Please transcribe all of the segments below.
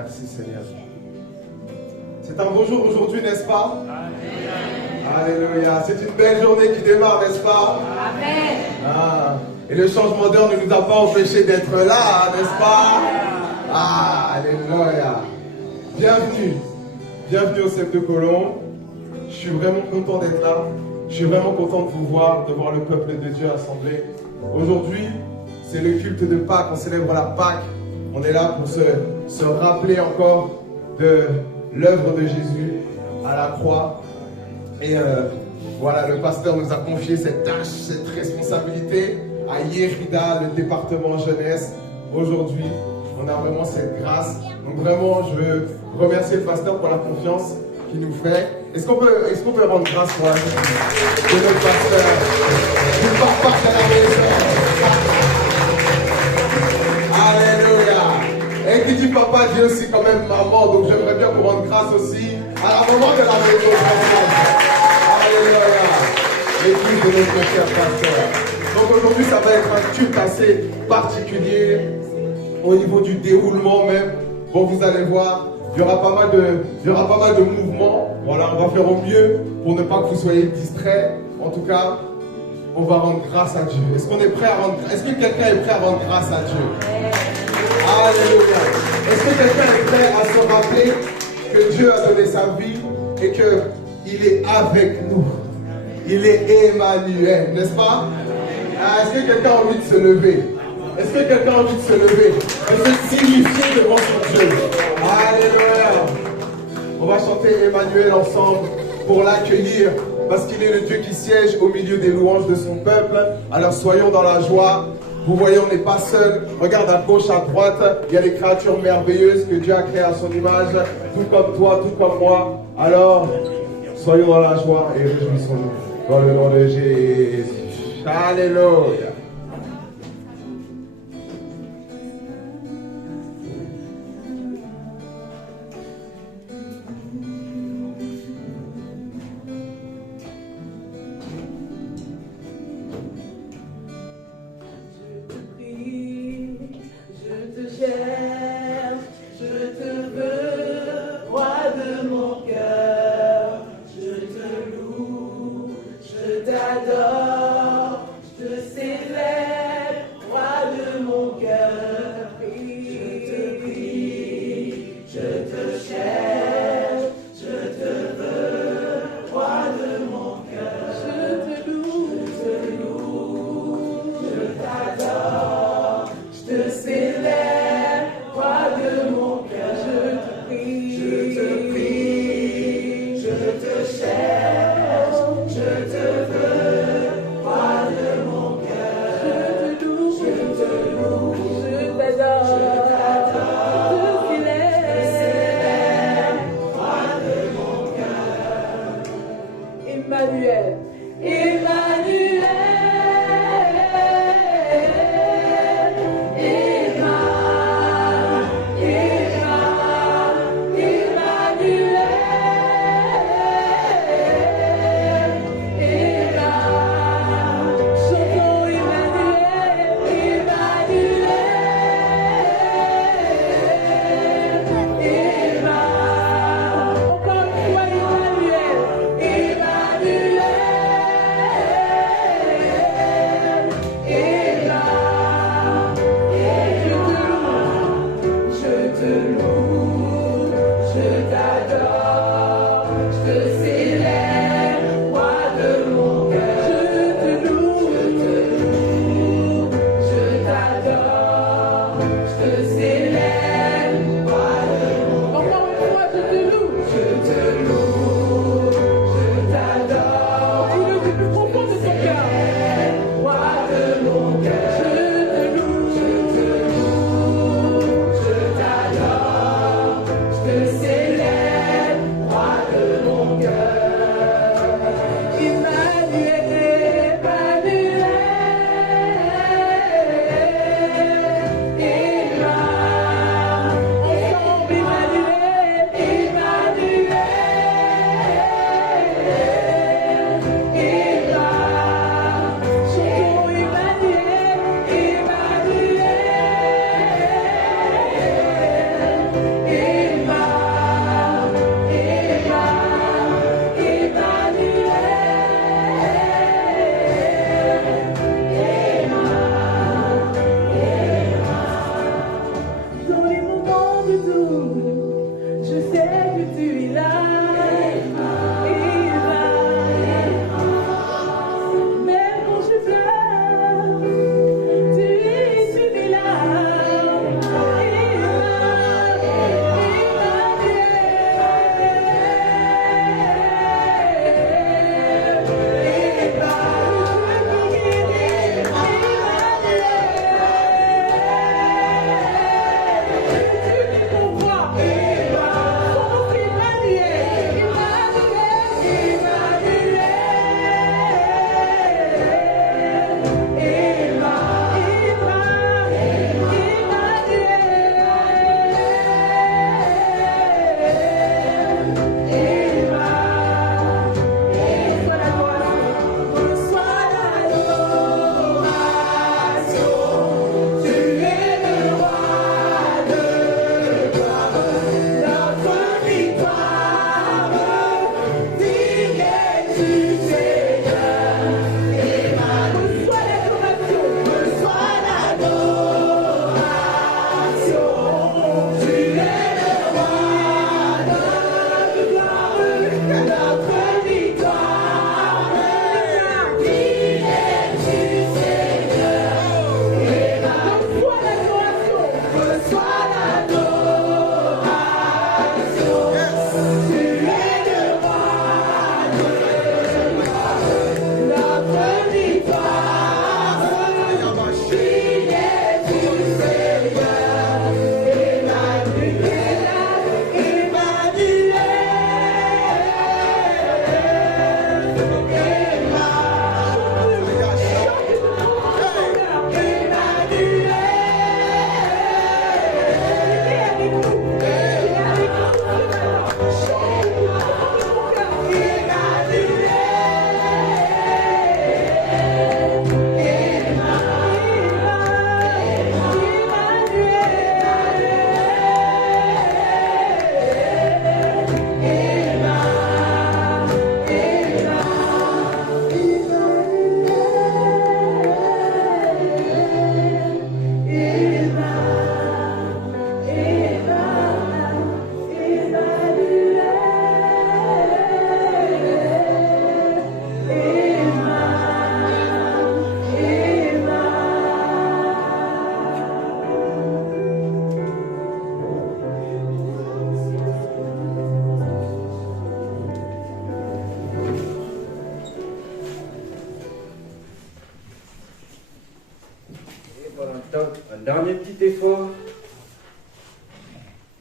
Merci Seigneur. C'est un beau jour aujourd'hui, n'est-ce pas? Alléluia. C'est une belle journée qui démarre, n'est-ce pas? Amen. Ah. Et le changement d'heure ne nous a pas empêché d'être là, n'est-ce pas? Ah, alléluia. Bienvenue. Bienvenue au Cep de Colomb. Je suis vraiment content d'être là. Je suis vraiment content de vous voir, de voir le peuple de Dieu assemblé. Aujourd'hui, c'est le culte de Pâques. On célèbre la Pâques. On est là pour se rappeler encore de l'œuvre de Jésus à la croix. Et voilà, le pasteur nous a confié cette tâche, cette responsabilité à Yérida, le département jeunesse. Aujourd'hui, on a vraiment cette grâce. Donc vraiment, je veux remercier le pasteur pour la confiance qu'il nous fait. Est-ce qu'on peut rendre grâce pour la vie de notre pasteur, du papa de la maison? Alléluia. Et qui dit papa dit aussi quand même maman. Donc j'aimerais bien vous rendre grâce aussi à la maman de la maison. Alléluia. L'église de notre cher pasteur. Donc aujourd'hui, ça va être un culte assez particulier au niveau du déroulement même. Bon, vous allez voir, il y aura pas mal de mouvements. Voilà, on va faire au mieux pour ne pas que vous soyez distraits. En tout cas, on va rendre grâce à Dieu. Est-ce qu'on est prêt à rendre grâce? Est-ce que quelqu'un est prêt à rendre grâce à Dieu? Alléluia. Est-ce que quelqu'un est prêt à se rappeler que Dieu a donné sa vie et qu'il est avec nous? Il est Emmanuel, n'est-ce pas? Est-ce que quelqu'un a envie de se lever? Est-ce que quelqu'un a envie de se lever? De se signifier devant son Dieu? Alléluia. On va chanter Emmanuel ensemble pour l'accueillir parce qu'il est le Dieu qui siège au milieu des louanges de son peuple. Alors soyons dans la joie. Vous voyez, on n'est pas seul. Regarde à gauche, à droite, il y a des créatures merveilleuses que Dieu a créées à son image, tout comme toi, tout comme moi. Alors, soyons dans la joie et réjouissons-nous dans le nom de Jésus. Alléluia.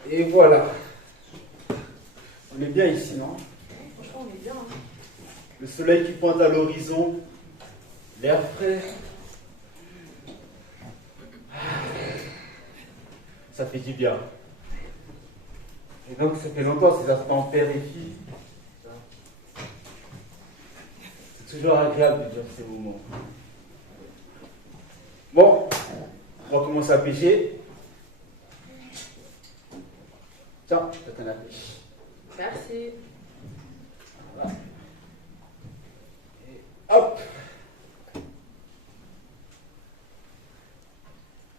Et voilà. On est bien ici, non? Franchement, on est bien. Hein. Le soleil qui pointe à l'horizon, l'air frais. Ça fait du bien. Et donc, ça fait longtemps ces instants père et fille. C'est toujours agréable de dire ces moments. Bon, on va commencer à pêcher. Tiens, je t'attends la pêche. Merci. Voilà. Et hop.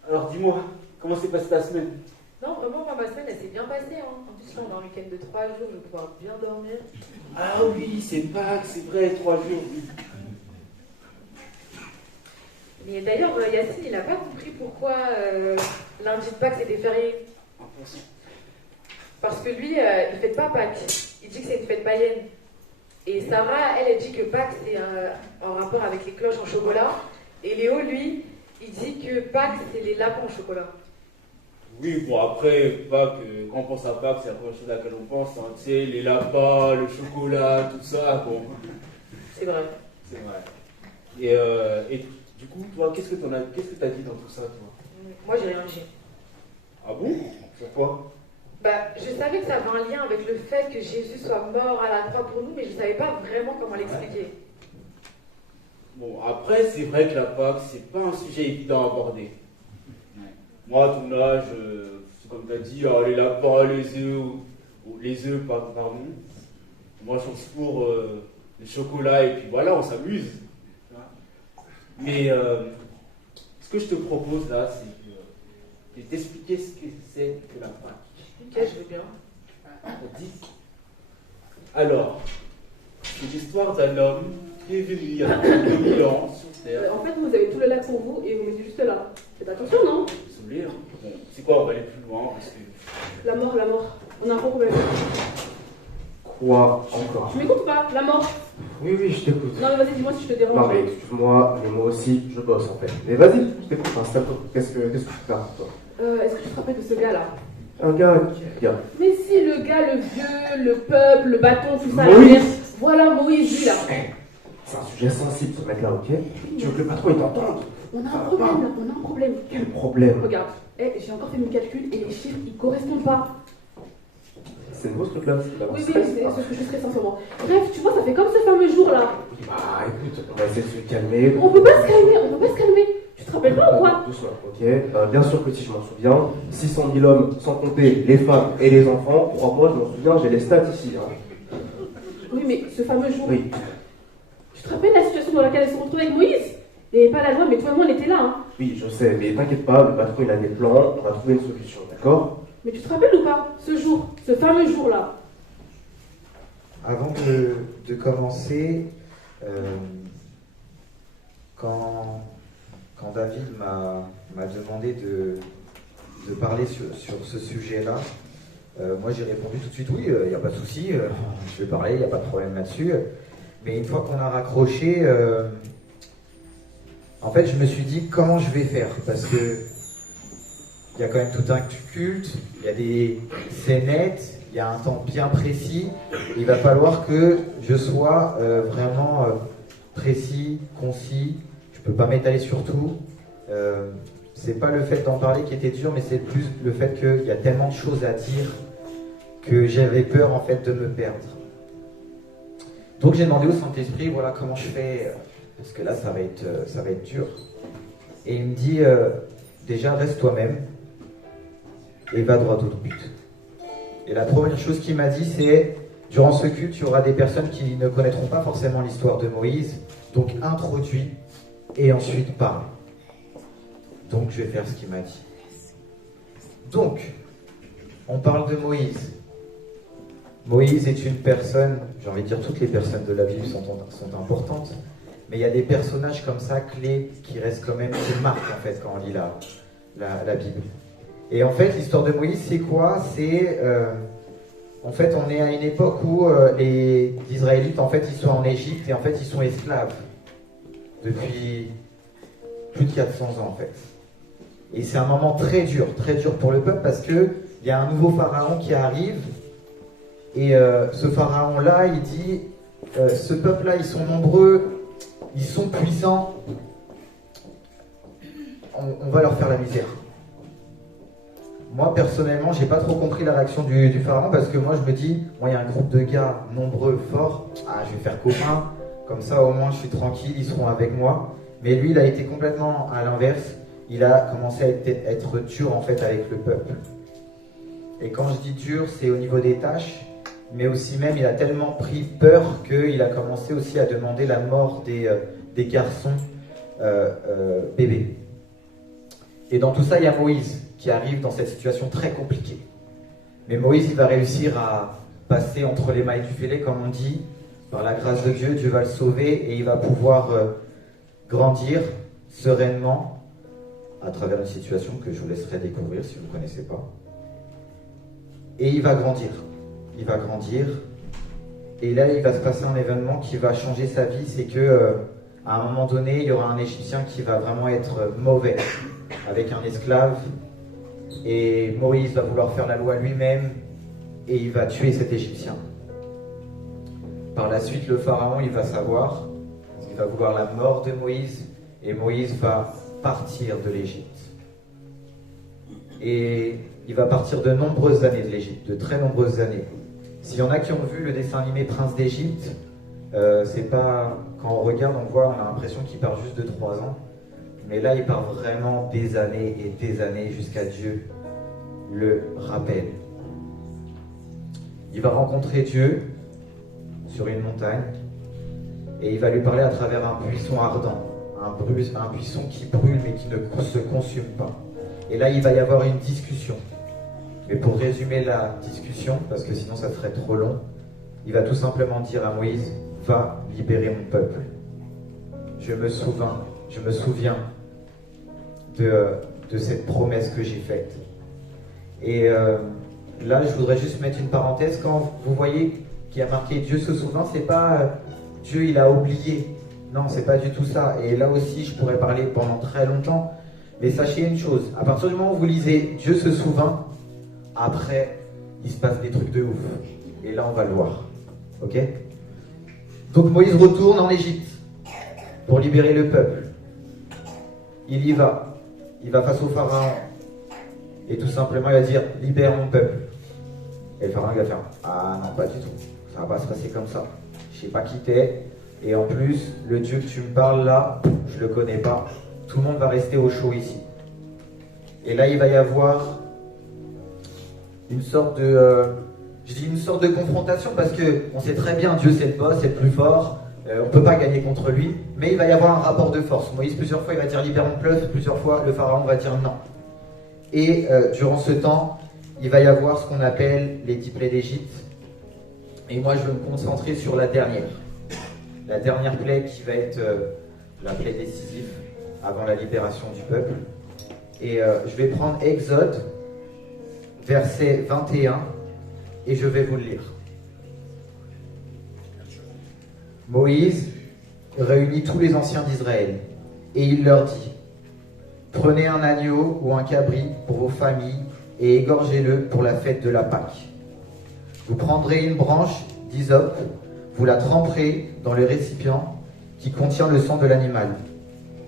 Alors dis-moi, comment s'est passée ta semaine? Non, vraiment, moi, ma semaine, elle s'est bien passée. Hein. En plus, là, on a un week-end de 3 jours, je vais pouvoir bien dormir. Ah oui, c'est Pâques, c'est vrai, 3 jours. Mais d'ailleurs, Yacine, il n'a pas compris pourquoi lundi de Pâques, c'était férié. Parce que lui, il ne fête pas Pâques. Il dit que c'est une fête païenne. Et Sarah, elle dit que Pâques, c'est en rapport avec les cloches en chocolat. Et Léo, lui, il dit que Pâques, c'est les lapins en chocolat. Oui, bon, après, Pâques, quand on pense à Pâques, c'est la première chose à laquelle on pense. Hein, tu sais, les lapins, le chocolat, tout ça, bon. C'est vrai. C'est vrai. Et du coup, toi, qu'est-ce que t'as dit dans tout ça, toi? Moi, j'ai rien dit. Ah bon? Pourquoi? Bah, je savais que ça avait un lien avec le fait que Jésus soit mort à la croix pour nous, mais je ne savais pas vraiment comment l'expliquer. Bon, après, c'est vrai que la Pâques, c'est pas un sujet évident à aborder. Moi, à ton âge, c'est comme tu as dit, les lapins, les œufs, pardon. Moi, je suis pour le chocolat et puis voilà, on s'amuse. Mais ce que je te propose là, c'est de t'expliquer ce que c'est que la Pâques. Ok, je veux bien. Dis. Alors, c'est l'histoire d'un homme qui est venu il y a 2000 ans sur Terre. En fait, vous avez tout le lac pour vous et vous mettez juste là. Faites attention, non? Désolé. Hein. Bon, c'est quoi, on va aller plus loin parce que... La mort, la mort. On a un gros problème. Quoi encore? Tu m'écoutes ou pas? La mort. Oui, oui, je t'écoute. Non, mais vas-y, dis-moi si je te dérange. Non, mais excuse-moi, mais moi aussi, je bosse en fait. Mais vas-y, je t'écoute, installe-toi. Qu'est-ce que tu peux faire pour toi? Est-ce que tu te rappelles de ce gars-là? Un gars, gars. Mais si, le gars, le vieux, le peuple, le bâton, tout ça. Moïse. La merde. Voilà Moïse, lui là. C'est un sujet sensible ce mec-là, ok? Tu veux que le patron il t'entende? On a un problème là, on a un problème. Quel problème? Regarde, j'ai encore fait mes calculs et les chiffres ils correspondent pas. C'est nouveau ce truc-là, c'est Oui, c'est ce que je stresse en ce moment. Bref, tu vois, ça fait comme ce fameux jour là. Bah écoute, on va essayer de se calmer. On peut pas se calmer, on peut pas se calmer. Tu te rappelles pas ou quoi? Doucement, ok? Bien sûr que si je m'en souviens, 600 000 hommes, sans compter les femmes et les enfants, crois-moi, je m'en souviens, j'ai les stats ici. Hein. Oui, mais ce fameux jour. Oui. Tu te rappelles la situation dans laquelle elle s'est retrouvée avec Moïse? Il n'y avait pas la loi, mais toi et moi on était là. Hein. Oui, je sais, mais t'inquiète pas, le patron il a des plans, on va trouver une solution, d'accord? Mais tu te rappelles ou pas? Ce jour, ce fameux jour-là. Avant de commencer, quand David m'a demandé de parler sur ce sujet-là, moi j'ai répondu tout de suite oui, il n'y a pas de souci, je vais parler, il n'y a pas de problème là-dessus. Mais une fois qu'on a raccroché, en fait je me suis dit comment je vais faire, parce que il y a quand même tout un culte, il y a des scénettes, il y a un temps bien précis. Il va falloir que je sois vraiment précis, concis. Je peux pas m'étaler sur tout. C'est pas le fait d'en parler qui était dur, mais c'est plus le fait qu'il y a tellement de choses à dire que j'avais peur en fait de me perdre. Donc j'ai demandé au Saint-Esprit, voilà comment je fais, parce que là ça va être dur. Et il me dit déjà reste toi-même et va droit au but. Et la première chose qu'il m'a dit, c'est durant ce culte, il y aura des personnes qui ne connaîtront pas forcément l'histoire de Moïse, donc introduis et ensuite parle. Donc je vais faire ce qu'il m'a dit. Donc, on parle de Moïse. Moïse est une personne, j'ai envie de dire toutes les personnes de la Bible sont importantes, mais il y a des personnages comme ça, clés, qui restent quand même, qui marquent en fait quand on lit la Bible. Et en fait, l'histoire de Moïse, c'est quoi? C'est, en fait, on est à une époque où les Israélites, en fait, ils sont en Égypte et en fait, ils sont esclaves depuis plus de 400 ans, en fait. Et c'est un moment très dur pour le peuple parce que il y a un nouveau pharaon qui arrive. Et ce pharaon-là, il dit, ce peuple-là, ils sont nombreux, ils sont puissants, on va leur faire la misère. Moi, personnellement, j'ai pas trop compris la réaction du pharaon, parce que moi, je me dis, il y a un groupe de gars nombreux, forts, je vais faire copain, comme ça, au moins, je suis tranquille, ils seront avec moi. Mais lui, il a été complètement à l'inverse. Il a commencé à être dur, en fait, avec le peuple. Et quand je dis dur, c'est au niveau des tâches, mais aussi même, il a tellement pris peur qu'il a commencé aussi à demander la mort des garçons bébés. Et dans tout ça, il y a Moïse qui arrive dans cette situation très compliquée. Mais Moïse, il va réussir à passer entre les mailles du filet, comme on dit. Par la grâce de Dieu, Dieu va le sauver et il va pouvoir grandir sereinement à travers une situation que je vous laisserai découvrir si vous ne connaissez pas. Et il va grandir. Il va grandir. Et là, il va se passer un événement qui va changer sa vie. C'est que à un moment donné, il y aura un Égyptien qui va vraiment être mauvais, avec un esclave. Et Moïse va vouloir faire la loi lui-même et il va tuer cet Égyptien. Par la suite, le pharaon, il va savoir, il va vouloir la mort de Moïse et Moïse va partir de l'Égypte. Et il va partir de nombreuses années de l'Égypte, de très nombreuses années. S'il y en a qui ont vu le dessin animé Prince d'Égypte, c'est pas, quand on regarde, on voit, on a l'impression qu'il part juste de 3 ans. Mais là, il part vraiment des années et des années jusqu'à Dieu le rappelle. Il va rencontrer Dieu sur une montagne et il va lui parler à travers un buisson ardent, un buisson qui brûle mais qui ne se consume pas. Et là, il va y avoir une discussion. Mais pour résumer la discussion, parce que sinon ça serait trop long, il va tout simplement dire à Moïse, va libérer mon peuple. Je me souviens de cette promesse que j'ai faite. Et là, je voudrais juste mettre une parenthèse. Quand vous voyez qu'il y a marqué Dieu se souvient, c'est pas Dieu il a oublié. Non, c'est pas du tout ça. Et là aussi, je pourrais parler pendant très longtemps. Mais sachez une chose, à partir du moment où vous lisez Dieu se souvient, après, il se passe des trucs de ouf. Et là, on va le voir. Ok? Donc Moïse retourne en Égypte pour libérer le peuple. Il y va. Il va face au pharaon. Et tout simplement, il va dire, libère mon peuple. Et le pharaon, il va faire, ah non, pas du tout. Ça va pas se passer comme ça. Je sais pas qui t'es. Et en plus, le Dieu que tu me parles là, je le connais pas. Tout le monde va rester au chaud ici. Et là, il va y avoir une sorte de... je dis une sorte de confrontation parce qu'on sait très bien, Dieu c'est le boss, c'est le plus fort. On ne peut pas gagner contre lui. Mais il va y avoir un rapport de force. Moïse, plusieurs fois, il va dire libère mon peuple. Plusieurs fois, le pharaon va dire non. Et durant ce temps, il va y avoir ce qu'on appelle les 10 plaies d'Égypte. Et moi, je vais me concentrer sur la dernière. La dernière plaie qui va être la plaie décisive avant la libération du peuple. Et je vais prendre Exode, verset 21, et je vais vous le lire. Moïse réunit tous les anciens d'Israël, et il leur dit, prenez un agneau ou un cabri pour vos familles, et égorgez-le pour la fête de la Pâque. Vous prendrez une branche d'hysope, vous la tremperez dans le récipient qui contient le sang de l'animal.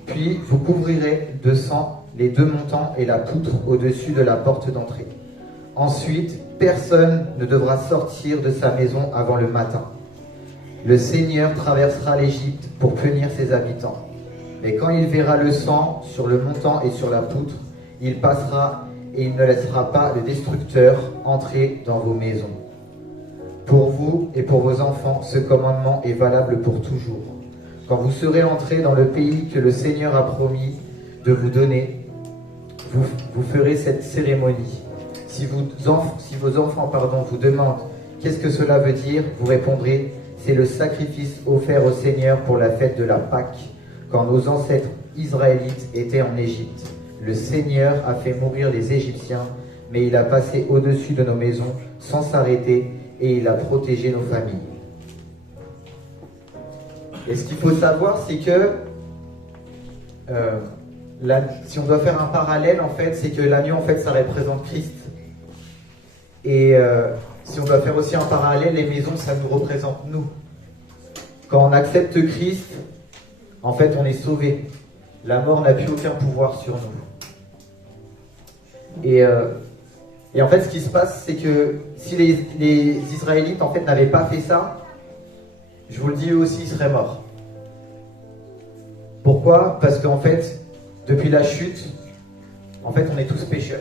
Puis vous couvrirez de sang les 2 montants et la poutre au-dessus de la porte d'entrée. Ensuite, personne ne devra sortir de sa maison avant le matin. Le Seigneur traversera l'Égypte pour punir ses habitants. Mais quand il verra le sang sur le montant et sur la poutre, il passera et il ne laissera pas le destructeur entrer dans vos maisons. Pour vous et pour vos enfants, ce commandement est valable pour toujours. Quand vous serez entrés dans le pays que le Seigneur a promis de vous donner, vous ferez cette cérémonie. Si vos enfants vous demandent qu'est-ce que cela veut dire, vous répondrez, c'est le sacrifice offert au Seigneur pour la fête de la Pâque, quand nos ancêtres israélites étaient en Égypte. Le Seigneur a fait mourir les Égyptiens, mais il a passé au-dessus de nos maisons sans s'arrêter et il a protégé nos familles. Et ce qu'il faut savoir, c'est que si on doit faire un parallèle, en fait, c'est que l'agneau, en fait, ça représente Christ. Et si on doit faire aussi un parallèle, les maisons, ça nous représente nous. Quand on accepte Christ, en fait, on est sauvé. La mort n'a plus aucun pouvoir sur nous. Et en fait, ce qui se passe, c'est que si les Israélites, en fait, n'avaient pas fait ça, je vous le dis, eux aussi, ils seraient morts. Pourquoi ? Parce qu'en fait, depuis la chute, en fait, on est tous pécheurs.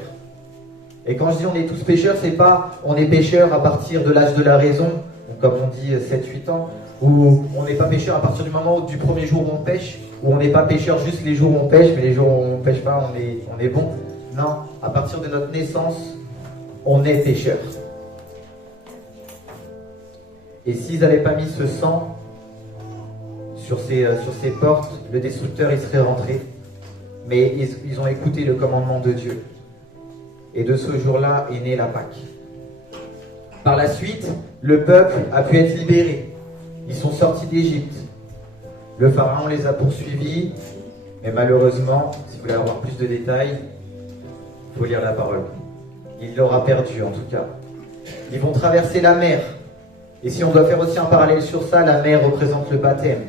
Et quand je dis on est tous pécheurs, c'est pas on est pécheurs à partir de l'âge de la raison, donc comme on dit 7-8 ans, ou on n'est pas pécheur à partir du moment du premier jour où on pêche, ou on n'est pas pécheur juste les jours où on pêche, mais les jours où on ne pêche pas, on est bon. Non, à partir de notre naissance, on est pécheur. Et s'ils n'avaient pas mis ce sang sur ces portes, le destructeur il serait rentré. Mais ils ont écouté le commandement de Dieu. Et de ce jour-là est née la Pâque. Par la suite, le peuple a pu être libéré. Ils sont sortis d'Égypte. Le pharaon les a poursuivis. Mais malheureusement, si vous voulez avoir plus de détails, il faut lire la parole. Il l'aura perdu en tout cas. Ils vont traverser la mer. Et si on doit faire aussi un parallèle sur ça, la mer représente le baptême.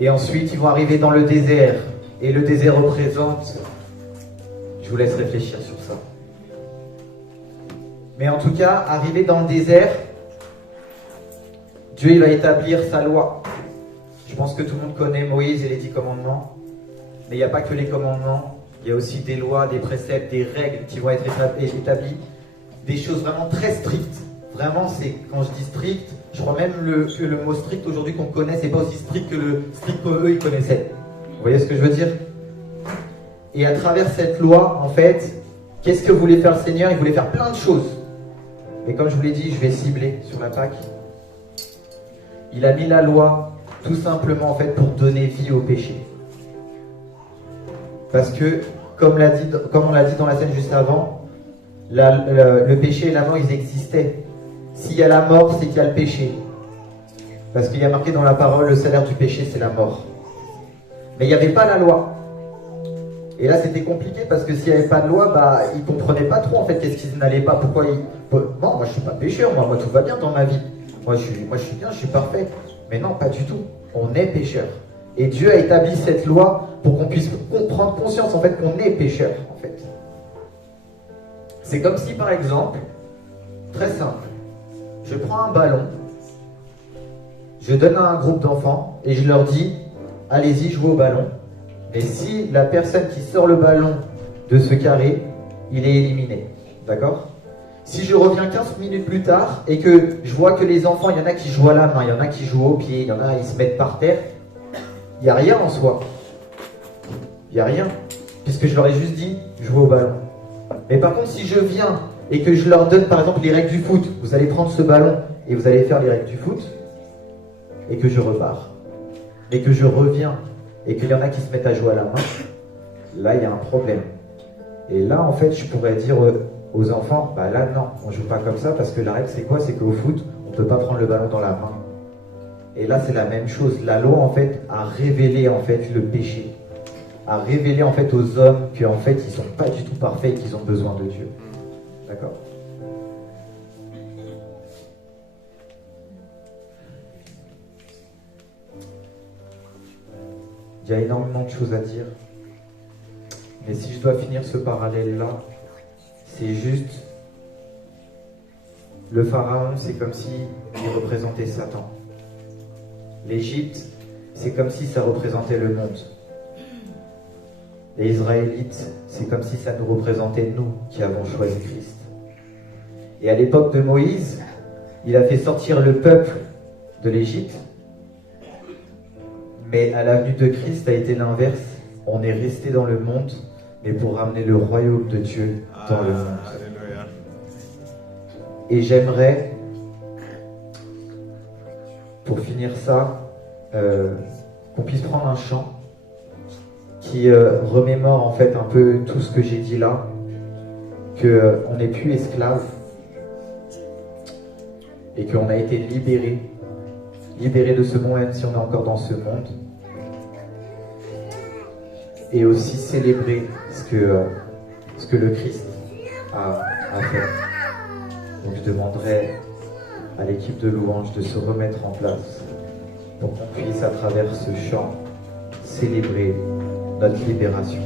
Et ensuite, ils vont arriver dans le désert. Et le désert représente... Je vous laisse réfléchir sur ça. Mais en tout cas, arrivé dans le désert, Dieu il va établir sa loi. Je pense que tout le monde connaît Moïse et les 10 commandements. Mais il n'y a pas que les commandements. Il y a aussi des lois, des préceptes, des règles qui vont être établies. Des choses vraiment très strictes. Vraiment, c'est quand je dis strict, je crois même que le mot strict aujourd'hui qu'on connaît, c'est pas aussi strict que le strict qu'eux ils connaissaient. Vous voyez ce que je veux dire ? Et à travers cette loi, en fait, qu'est-ce que voulait faire le Seigneur ? Il voulait faire plein de choses. Et comme je vous l'ai dit, je vais cibler sur la Pâque. Il a mis la loi tout simplement en fait pour donner vie au péché. Parce que, comme on l'a dit dans la scène juste avant, le péché et la mort, ils existaient. S'il y a la mort, c'est qu'il y a le péché. Parce qu'il y a marqué dans la parole, le salaire du péché, c'est la mort. Mais il n'y avait pas la loi. Et là, c'était compliqué parce que s'il n'y avait pas de loi, ils ne comprenaient pas trop en fait qu'est-ce qu'ils n'allaient pas. Pourquoi ils... Bon, moi je ne suis pas pécheur, moi tout va bien dans ma vie. Moi je suis bien, je suis parfait. Mais non, pas du tout. On est pécheur. Et Dieu a établi cette loi pour qu'on puisse prendre conscience en fait qu'on est pécheur en fait. C'est comme si par exemple, très simple, je prends un ballon, je donne à un groupe d'enfants et je leur dis, allez-y, jouez au ballon. Et si la personne qui sort le ballon de ce carré, il est éliminé. D'accord ? Si je reviens 15 minutes plus tard et que je vois que les enfants, il y en a qui jouent à la main, il y en a qui jouent au pied, il y en a qui se mettent par terre, il n'y a rien en soi. Il n'y a rien. Puisque je leur ai juste dit, jouez au ballon. Mais par contre, si je viens et que je leur donne par exemple les règles du foot, vous allez prendre ce ballon et vous allez faire les règles du foot, et que je repars, et que je reviens, et qu'il y en a qui se mettent à jouer à la main, là il y a un problème. Et là en fait je pourrais dire aux enfants, là non, on joue pas comme ça parce que la règle c'est quoi ? C'est qu'au foot, on ne peut pas prendre le ballon dans la main. Et là c'est la même chose, la loi en fait a révélé en fait le péché, a révélé en fait aux hommes qu'en fait ils sont pas du tout parfaits et qu'ils ont besoin de Dieu. D'accord ? Il y a énormément de choses à dire. Mais si je dois finir ce parallèle-là, c'est juste... Le pharaon, c'est comme si il représentait Satan. L'Égypte, c'est comme si ça représentait le monde. Les Israélites, c'est comme si ça nous représentait nous qui avons choisi Christ. Et à l'époque de Moïse, il a fait sortir le peuple de l'Égypte. Mais à la venue de Christ a été l'inverse. On est resté dans le monde, mais pour ramener le royaume de Dieu dans le monde. Alléluia. Et j'aimerais, pour finir ça, qu'on puisse prendre un chant qui remémore en fait un peu tout ce que j'ai dit là, qu'on n'est plus esclave et qu'on a été libéré de ce monde, même si on est encore dans ce monde. Et aussi célébrer ce que le Christ à faire. Donc je demanderai à l'équipe de louange de se remettre en place pour qu'on puisse, à travers ce chant, célébrer notre libération.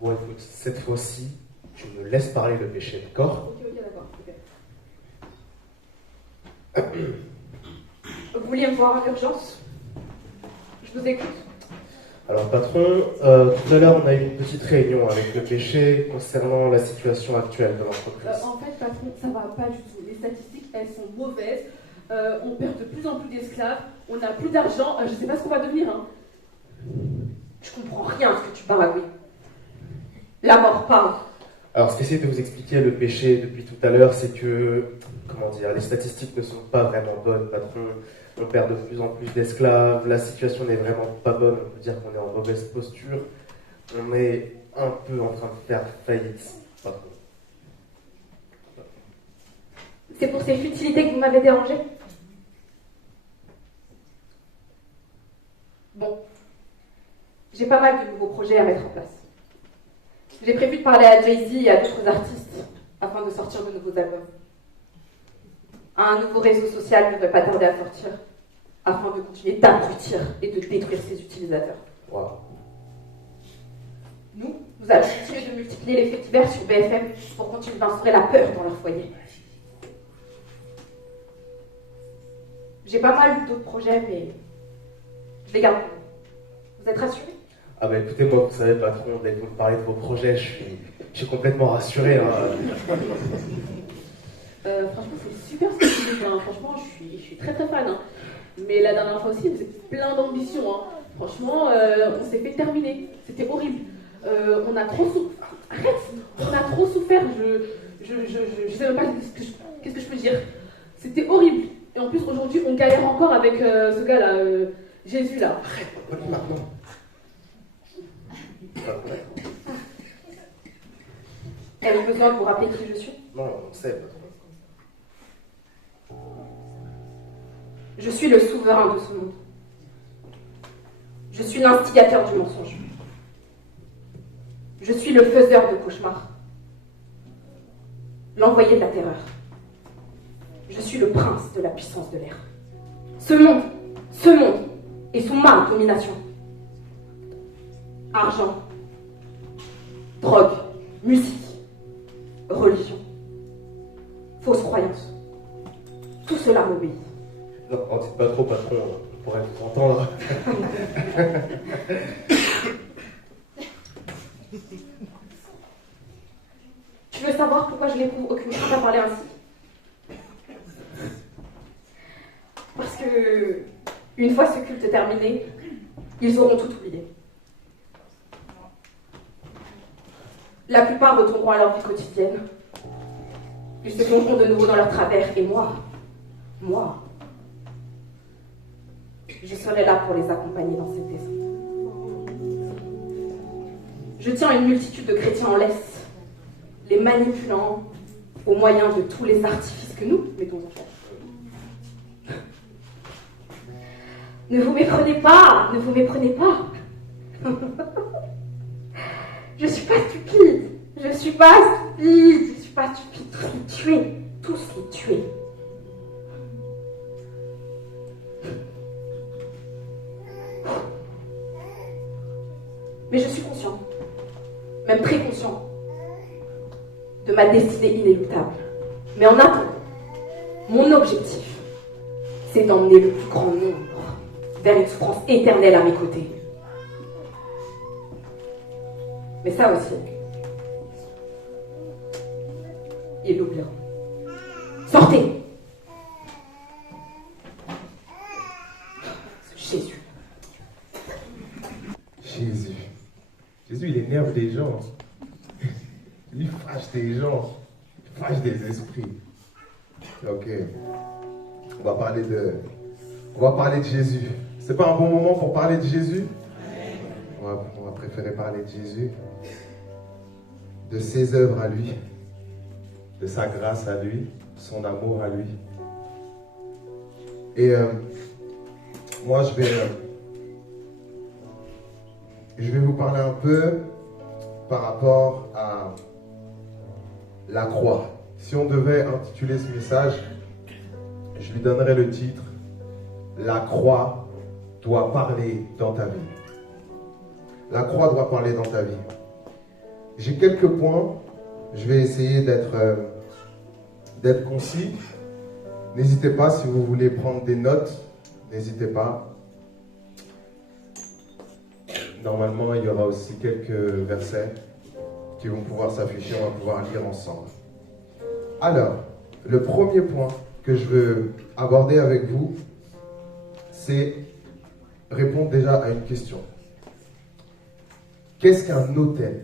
Bon, écoute, cette fois-ci, tu me laisses parler le péché, d'accord? Ok, d'accord. Ok. Vous vouliez me voir en urgence? Je vous écoute. Alors, patron, tout à l'heure, on a eu une petite réunion avec le péché concernant la situation actuelle de l'entreprise. En fait, patron, ça va pas du tout. Les statistiques, elles sont mauvaises. On perd de plus en plus d'esclaves. On n'a plus d'argent. Je sais pas ce qu'on va devenir. Hein. Je comprends rien à ce que tu parles, oui. La mort parle. Alors, ce qu'essaie de vous expliquer le péché depuis tout à l'heure, c'est que, comment dire, les statistiques ne sont pas vraiment bonnes, patron. On perd de plus en plus d'esclaves, la situation n'est vraiment pas bonne, on peut dire qu'on est en mauvaise posture. On est un peu en train de faire faillite, patron. C'est pour ces futilités que vous m'avez dérangé? Bon. J'ai pas mal de nouveaux projets à mettre en place. J'ai prévu de parler à Jay-Z et à d'autres artistes afin de sortir de nouveaux albums. Un nouveau réseau social ne devrait pas tarder à sortir afin de continuer d'abrutir et de détruire ses utilisateurs. Wow. Nous allons continuer de multiplier les faits divers sur BFM pour continuer d'instaurer la peur dans leur foyer. J'ai pas mal d'autres projets, mais je les garde pour vous. Vous êtes rassurés? Ah bah écoutez, moi, vous savez, patron, dès que vous me parlez de vos projets, je suis complètement rassuré. Hein. Franchement, c'est super ce que tu dis. Hein. Franchement, je suis très très fan. Hein. Mais la dernière fois aussi, vous êtes plein d'ambition. Hein. Franchement, on s'est fait terminer. C'était horrible. On a trop souffert. Arrête! On a trop souffert. Je sais même pas qu'est-ce que je peux dire. C'était horrible. Et en plus, aujourd'hui, on galère encore avec ce gars-là, Jésus, là. Arrête, pas lui maintenant. Avez-vous besoin de vous rappeler qui je suis? Non, on sait, patron. Je suis le souverain de ce monde. Je suis l'instigateur du mensonge. Je suis le faiseur de cauchemars. L'envoyé de la terreur. Je suis le prince de la puissance de l'air. Ce monde est sous ma domination. Argent, drogue, musique, religion, fausses croyances. Tout cela m'obéit. Non, on dites pas trop, patron, on pourrait vous entendre. Tu veux savoir pourquoi je n'éprouve aucune crainte à parler ainsi? Parce que, une fois ce culte terminé, ils auront tout oublié. La plupart retourneront à leur vie quotidienne. Ils se plongeront de nouveau dans leur travers. Et moi, je serai là pour les accompagner dans cette descente. Je tiens une multitude de chrétiens en laisse, les manipulant au moyen de tous les artifices que nous mettons en place. Ne vous méprenez pas, ne vous méprenez pas. Je suis pas stupide, je suis pas stupide, tous les tuer. Mais je suis conscient, même très conscient, de ma destinée inéluctable. Mais en attendant, mon objectif, c'est d'emmener le plus grand nombre vers une souffrance éternelle à mes côtés. Mais ça aussi, ils l'oublieront. Sortez! Ce Jésus. Jésus. Jésus, il énerve des gens. Il fâche des gens. Il fâche des esprits. Ok. On va parler de Jésus. C'est pas un bon moment pour parler de Jésus? On va préférer parler de Jésus. De ses œuvres à lui. De sa grâce à lui. Son amour à lui. Et moi, je vais vous parler un peu par rapport à la croix. Si on devait intituler ce message, je lui donnerais le titre « La croix doit parler dans ta vie ». La croix doit parler dans ta vie. J'ai quelques points. Je vais essayer d'être concis. N'hésitez pas, si vous voulez prendre des notes, n'hésitez pas. Normalement, il y aura aussi quelques versets qui vont pouvoir s'afficher, on va pouvoir lire ensemble. Alors, le premier point que je veux aborder avec vous, c'est répondre déjà à une question. Qu'est-ce qu'un autel?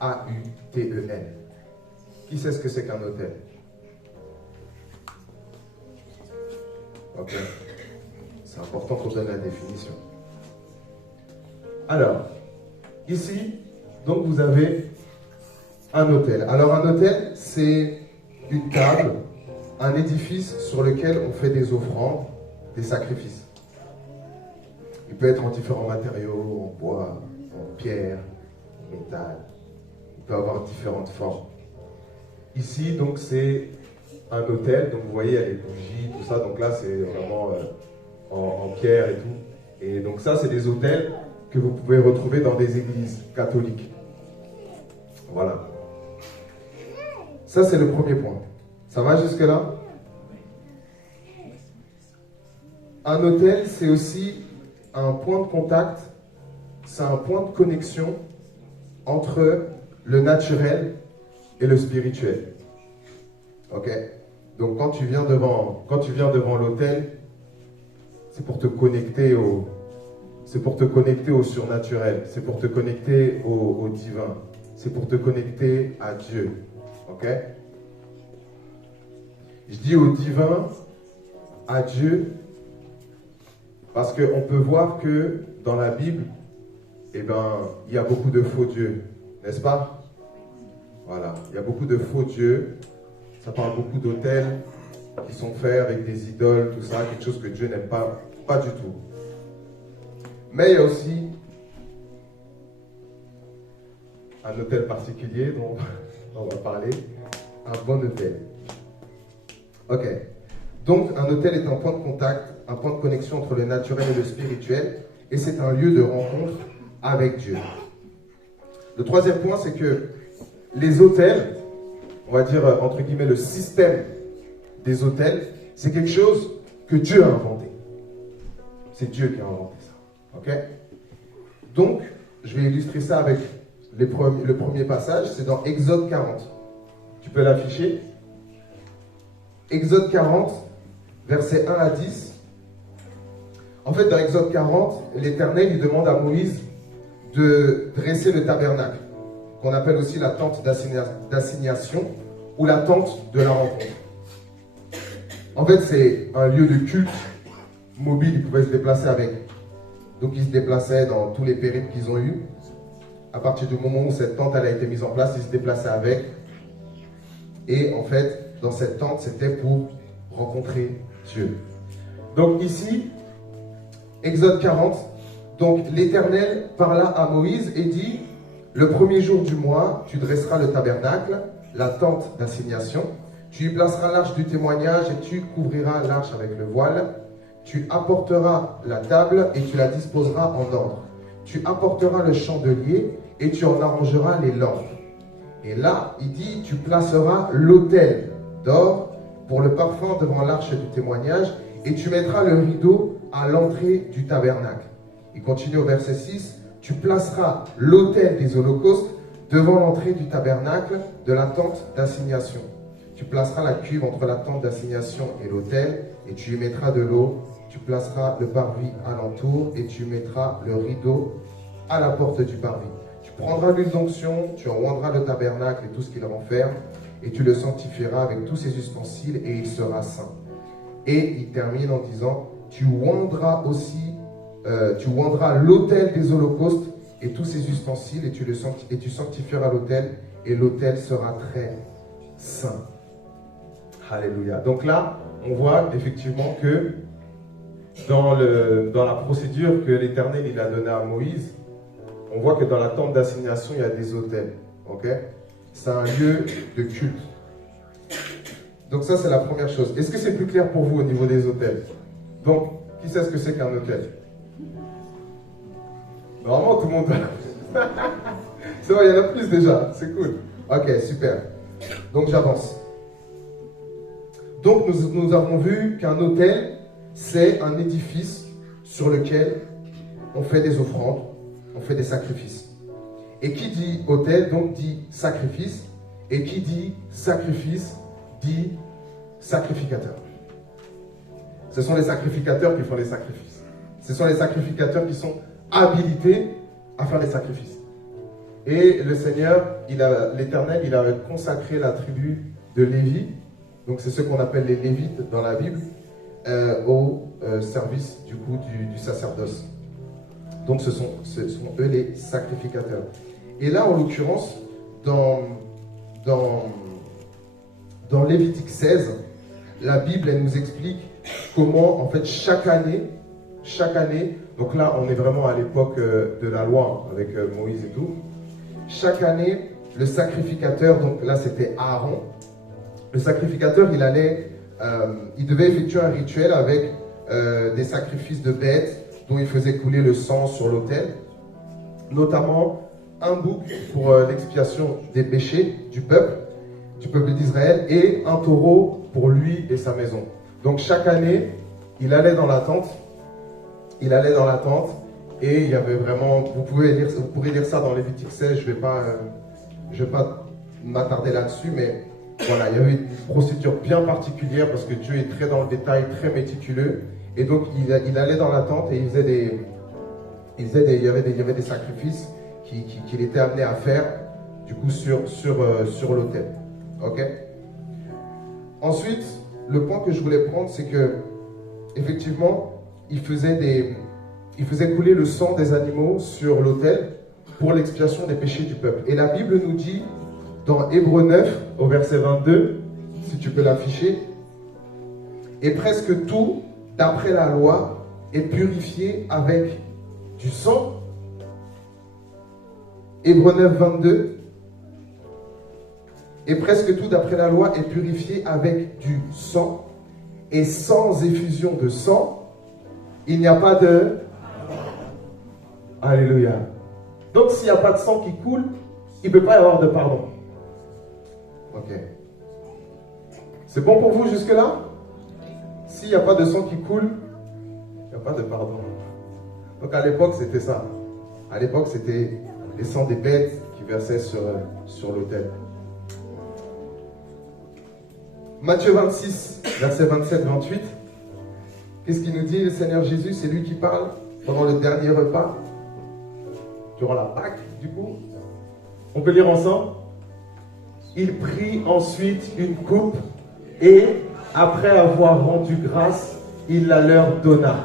A-U-T-E-L. Qui sait ce que c'est qu'un autel? Ok. C'est important qu'on donne la définition. Alors, ici, donc vous avez un autel. Alors un autel, c'est une table, un édifice sur lequel on fait des offrandes, des sacrifices. Il peut être en différents matériaux, en bois, en pierre, en métal. Il peut avoir différentes formes. Ici, donc, c'est un autel. Donc, vous voyez, il y a les bougies, tout ça. Donc là, c'est vraiment en pierre et tout. Et donc ça, c'est des autels que vous pouvez retrouver dans des églises catholiques. Voilà. Ça, c'est le premier point. Ça va jusque-là? Un autel, c'est aussi un point de contact, c'est un point de connexion entre le naturel et le spirituel. Ok? Donc quand tu viens devant l'autel, c'est pour te connecter au surnaturel, c'est pour te connecter au divin, c'est pour te connecter à Dieu. Ok? Je dis au divin, à Dieu, parce qu'on peut voir que dans la Bible, il y a beaucoup de faux dieux, n'est-ce pas? Voilà, il y a beaucoup de faux dieux. Ça parle beaucoup d'autels qui sont faits avec des idoles, tout ça, quelque chose que Dieu n'aime pas du tout. Mais il y a aussi un autel particulier dont on va parler, un bon autel. Ok. Donc, un autel est un point de contact, un point de connexion entre le naturel et le spirituel, et c'est un lieu de rencontre avec Dieu. Le troisième point, c'est que les autels, on va dire entre guillemets le système des autels, c'est quelque chose que Dieu a inventé. C'est Dieu qui a inventé ça. Ok? Donc, je vais illustrer ça avec le premier passage, c'est dans Exode 40. Tu peux l'afficher? Exode 40, versets 1 à 10. En fait, dans Exode 40, l'Éternel, il demande à Moïse de dresser le tabernacle, qu'on appelle aussi la tente d'assignation ou la tente de la rencontre. En fait, c'est un lieu de culte mobile, ils pouvaient se déplacer avec. Donc, ils se déplaçaient dans tous les périples qu'ils ont eus. À partir du moment où cette tente elle a été mise en place, ils se déplaçaient avec. Et en fait, dans cette tente, c'était pour rencontrer Dieu. Donc ici, Exode 40, donc l'Éternel parla à Moïse et dit: le premier jour du mois, tu dresseras le tabernacle, la tente d'assignation, tu y placeras l'arche du témoignage et tu couvriras l'arche avec le voile. Tu apporteras la table et tu la disposeras en ordre. Tu apporteras le chandelier et tu en arrangeras les lampes. Et là, il dit, tu placeras l'autel d'or pour le parfum devant l'arche du témoignage et tu mettras le rideau à l'entrée du tabernacle. Il continue au verset 6, tu placeras l'autel des holocaustes devant l'entrée du tabernacle de la tente d'assignation. Tu placeras la cuve entre la tente d'assignation et l'autel et tu y mettras de l'eau. Tu placeras le parvis alentour et tu mettras le rideau à la porte du parvis. Tu prendras l'huile d'onction, tu oindras le tabernacle et tout ce qu'il renferme, et tu le sanctifieras avec tous ses ustensiles, et il sera saint. Et il termine en disant, tu oindras aussi, tu oindras l'autel des holocaustes et tous ses ustensiles, et tu sanctifieras l'autel, et l'autel sera très saint. Alléluia. Donc là, on voit effectivement que dans la procédure que l'Éternel il a donnée à Moïse, on voit que dans la tente d'assignation, il y a des autels. Ok? C'est un lieu de culte. Donc ça, c'est la première chose. Est-ce que c'est plus clair pour vous au niveau des autels? Donc, qui sait ce que c'est qu'un autel? Normalement, tout le monde... C'est vrai, il y en a plus déjà. C'est cool. Ok, super. Donc, j'avance. Donc, nous avons vu qu'un autel, c'est un édifice sur lequel on fait des offrandes, on fait des sacrifices. Et qui dit autel, donc dit sacrifice. Et qui dit sacrifice, dit sacrificateur. Ce sont les sacrificateurs qui font les sacrifices. Ce sont les sacrificateurs qui sont habilités à faire les sacrifices. Et le Seigneur, l'Éternel, il avait consacré la tribu de Lévi, donc c'est ce qu'on appelle les Lévites dans la Bible, au service du coup du sacerdoce. Donc ce sont eux les sacrificateurs. Et là, en l'occurrence, dans Lévitique 16, la Bible, elle nous explique comment, en fait, chaque année, donc là, on est vraiment à l'époque de la loi, avec Moïse et tout. Chaque année, le sacrificateur, donc là, c'était Aaron. Le sacrificateur, il devait effectuer un rituel avec des sacrifices de bêtes dont il faisait couler le sang sur l'autel, notamment un bouc pour l'expiation des péchés du peuple d'Israël, et un taureau pour lui et sa maison. Donc chaque année, il allait dans la tente, et il y avait vraiment, vous pourrez lire ça dans Lévitique 16, je vais pas m'attarder là-dessus, mais voilà, il y avait une procédure bien particulière parce que Dieu est très dans le détail, très méticuleux, et donc il allait dans la tente et il y avait des sacrifices qu'il était amené à faire du coup sur l'autel. Ok. Ensuite, le point que je voulais prendre, c'est que effectivement, il faisait couler le sang des animaux sur l'autel pour l'expiation des péchés du peuple. Et la Bible nous dit dans Hébreux 9 au verset 22, si tu peux l'afficher, et presque tout d'après la loi est purifié avec du sang. Hébreux 9, 22. Et presque tout d'après la loi est purifié avec du sang. Et sans effusion de sang, il n'y a pas de... Alléluia. Donc s'il n'y a pas de sang qui coule, il ne peut pas y avoir de pardon. Ok. C'est bon pour vous jusque-là? S'il n'y a pas de sang qui coule, il n'y a pas de pardon. Donc à l'époque, c'était ça. À l'époque, c'était les sangs des bêtes qui versaient sur l'autel. Matthieu 26, versets 27-28. Qu'est-ce qu'il nous dit, le Seigneur Jésus? C'est lui qui parle pendant le dernier repas, durant la Pâque, du coup. On peut lire ensemble. Il prit ensuite une coupe et, après avoir rendu grâce, il la leur donna,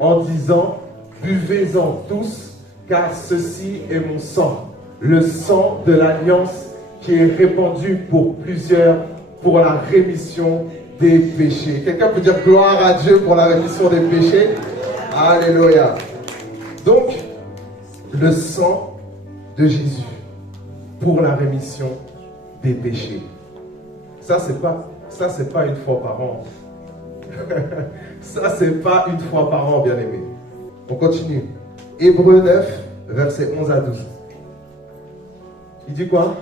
en disant, buvez-en tous, car ceci est mon sang, le sang de l'alliance qui est répandu pour plusieurs pour la rémission des péchés. Quelqu'un peut dire gloire à Dieu pour la rémission des péchés? Alléluia. Donc, le sang de Jésus pour la rémission des péchés. Ça, c'est pas une fois par an. Ça, c'est pas une fois par an, bien aimé. On continue. Hébreux 9, versets 11 à 12. Il dit quoi?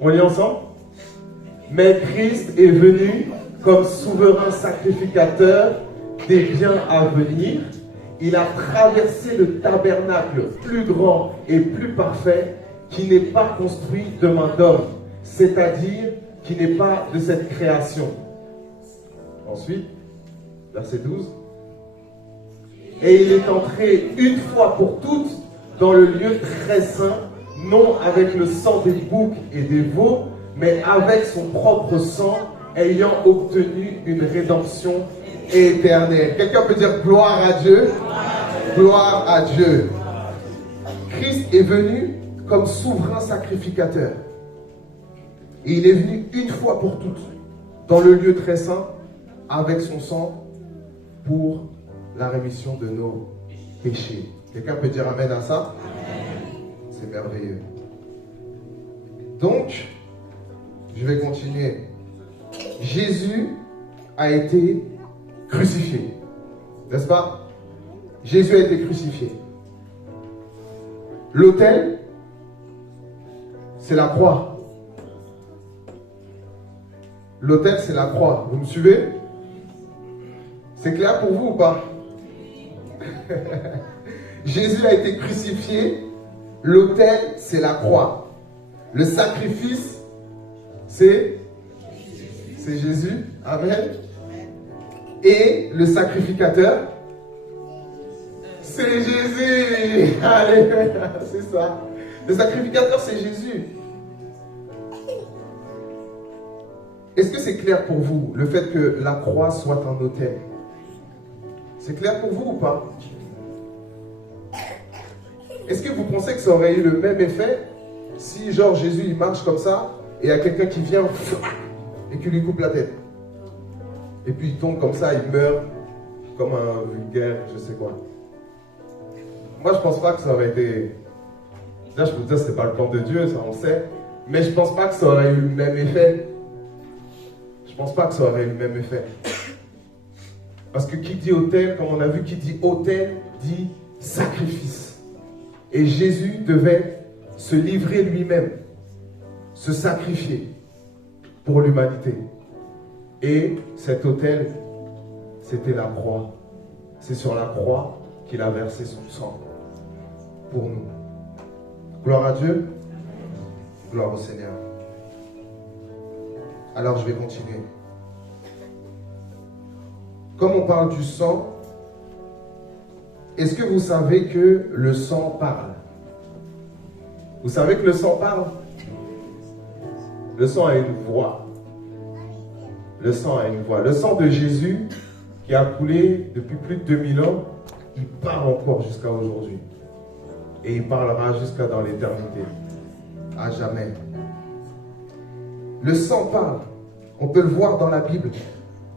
On lit ensemble? Mais Christ est venu comme souverain sacrificateur des biens à venir. Il a traversé le tabernacle plus grand et plus parfait qui n'est pas construit de main d'homme, c'est-à-dire qui n'est pas de cette création. Ensuite, verset 12. Et il est entré une fois pour toutes dans le lieu très saint, non avec le sang des boucs et des veaux, mais avec son propre sang, ayant obtenu une rédemption éternelle. Quelqu'un peut dire gloire à Dieu? Gloire à Dieu. Christ est venu comme souverain sacrificateur. Et il est venu une fois pour toutes dans le lieu très saint avec son sang pour la rémission de nos péchés. Quelqu'un peut dire amen à ça? C'est merveilleux. Donc, je vais continuer. Jésus a été crucifié. N'est-ce pas? Jésus a été crucifié. L'autel, c'est la croix. L'autel, c'est la croix. Vous me suivez? C'est clair pour vous ou pas? Jésus a été crucifié. L'autel, c'est la croix. Le sacrifice, c'est Jésus. Amen. Et le sacrificateur, c'est Jésus. Allez, c'est ça. Le sacrificateur, c'est Jésus. Est-ce que c'est clair pour vous, le fait que la croix soit un autel? C'est clair pour vous ou pas? Est-ce que vous pensez que ça aurait eu le même effet si, genre, Jésus, il marche comme ça, et il y a quelqu'un qui vient et qui lui coupe la tête? Et puis il tombe comme ça, il meurt comme un vulgaire, je sais quoi. Moi, je pense pas que ça aurait été... Là, je peux dire que c'est pas le plan de Dieu, ça on sait. Mais je pense pas que ça aurait eu le même effet. Je pense pas que ça aurait eu le même effet. Parce que qui dit autel, comme on a vu, qui dit autel, dit sacrifice. Et Jésus devait se livrer lui-même, se sacrifier pour l'humanité. Et cet autel, c'était la croix. C'est sur la croix qu'il a versé son sang pour nous. Gloire à Dieu. Gloire au Seigneur. Alors je vais continuer. Comme on parle du sang, est-ce que vous savez que le sang parle? Vous savez que le sang parle? Le sang a une voix. Le sang a une voix. Le sang de Jésus, qui a coulé depuis plus de 2000 ans, il parle encore jusqu'à aujourd'hui. Et il parlera jusqu'à dans l'éternité. À jamais. Le sang parle. On peut le voir dans la Bible.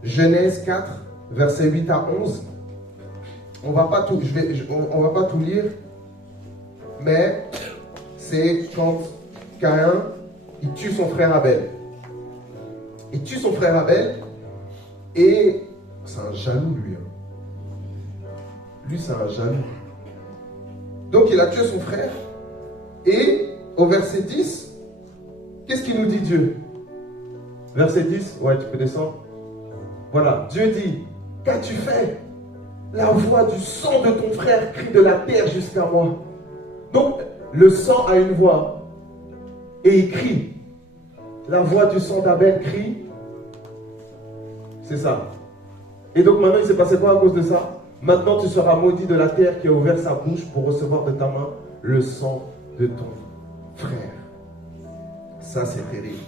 Genèse 4, versets 8 à 11. On va pas tout lire. Mais c'est quand Caïn, il tue son frère Abel. Il tue son frère Abel. Et c'est un jaloux, lui. Lui, c'est un jaloux. Donc, il a tué son frère. Et au verset 10, qu'est-ce qu'il nous dit Dieu? Verset 10, ouais, tu peux descendre. Voilà, Dieu dit, qu'as-tu fait? La voix du sang de ton frère crie de la terre jusqu'à moi. Donc, le sang a une voix. Et il crie. La voix du sang d'Abel crie. C'est ça. Et donc maintenant, il s'est passé quoi à cause de ça? Maintenant, tu seras maudit de la terre qui a ouvert sa bouche pour recevoir de ta main le sang de ton frère. Ça, c'est terrible.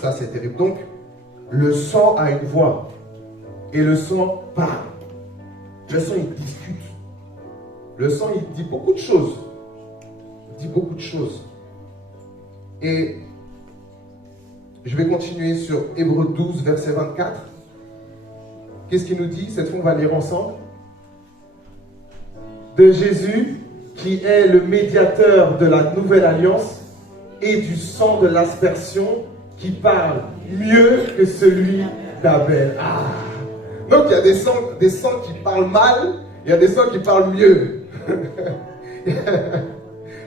Ça, c'est terrible. Donc, le sang a une voix. Et le sang parle. Le sang, il discute. Le sang, il dit beaucoup de choses. Il dit beaucoup de choses. Et je vais continuer sur Hébreux 12, verset 24. Qu'est-ce qu'il nous dit? Cette fois, on va lire ensemble. De Jésus, qui est le médiateur de la nouvelle alliance, et du sang de l'aspersion, qui parle mieux que celui d'Abel. Ah. Donc, il y a des sangs qui parlent mal, il y a des sangs qui parlent mieux.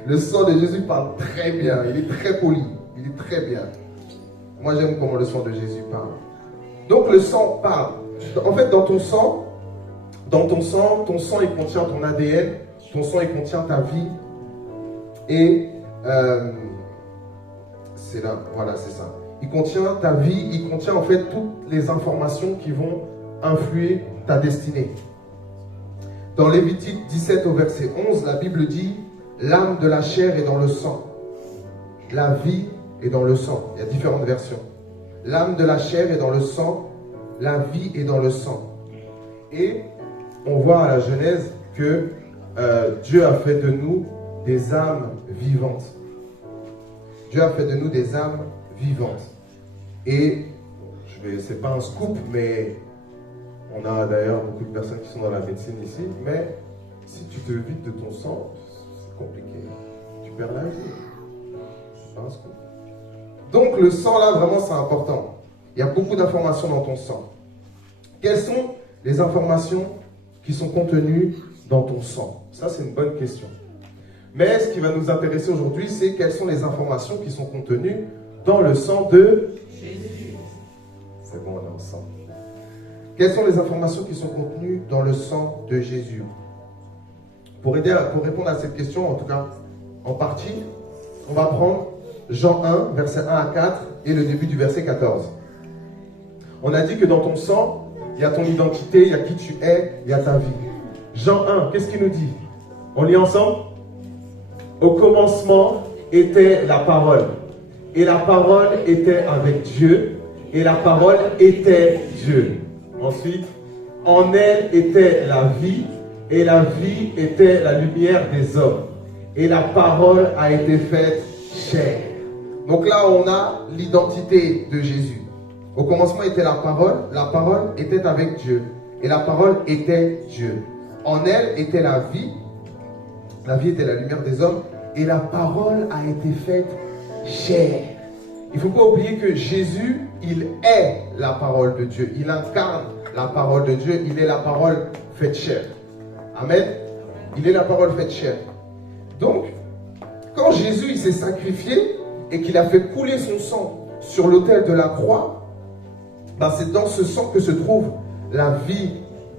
Le sang de Jésus parle très bien, il est très poli, il est très bien. Moi, j'aime comment le sang de Jésus parle. Donc, le sang parle. En fait, dans ton sang, ton sang, il contient ton ADN, ton sang, il contient ta vie. Et c'est là, voilà, c'est ça. Il contient ta vie, il contient en fait toutes les informations qui vont influer ta destinée. Dans Lévitique 17 au verset 11, la Bible dit: L'âme de la chair est dans le sang. La vie est dans le sang. Il y a différentes versions. L'âme de la chair est dans le sang. La vie est dans le sang. Et on voit à la Genèse que Dieu a fait de nous des âmes vivantes. Dieu a fait de nous des âmes vivantes. Et c'est pas un scoop, mais on a d'ailleurs beaucoup de personnes qui sont dans la médecine ici, mais si tu te vides de ton sang, c'est compliqué. Tu perds la vie. C'est pas un scoop. Donc le sang là, vraiment c'est important. Il y a beaucoup d'informations dans ton sang. Quelles sont les informations qui sont contenues dans ton sang? Ça c'est une bonne question. Mais ce qui va nous intéresser aujourd'hui, c'est quelles sont les informations qui sont contenues dans le sang de Jésus. C'est bon, on est ensemble. Quelles sont les informations qui sont contenues dans le sang de Jésus? Pour répondre à cette question, en tout cas en partie, on va prendre Jean 1, versets 1 à 4 et le début du verset 14. On a dit que dans ton sang, il y a ton identité, il y a qui tu es, il y a ta vie. Jean 1, qu'est-ce qu'il nous dit? On lit ensemble? Au commencement était la parole. Et la parole était avec Dieu. Et la parole était Dieu. Ensuite, en elle était la vie. Et la vie était la lumière des hommes. Et la parole a été faite chair. Donc là, on a l'identité de Jésus. Au commencement était la parole était avec Dieu. Et la parole était Dieu. En elle était la vie était la lumière des hommes. Et la parole a été faite chair. Il ne faut pas oublier que Jésus, il est la parole de Dieu. Il incarne la parole de Dieu. Il est la parole faite chair. Amen. Il est la parole faite chair. Donc, quand Jésus il s'est sacrifié et qu'il a fait couler son sang sur l'autel de la croix, c'est dans ce sang que se trouve la vie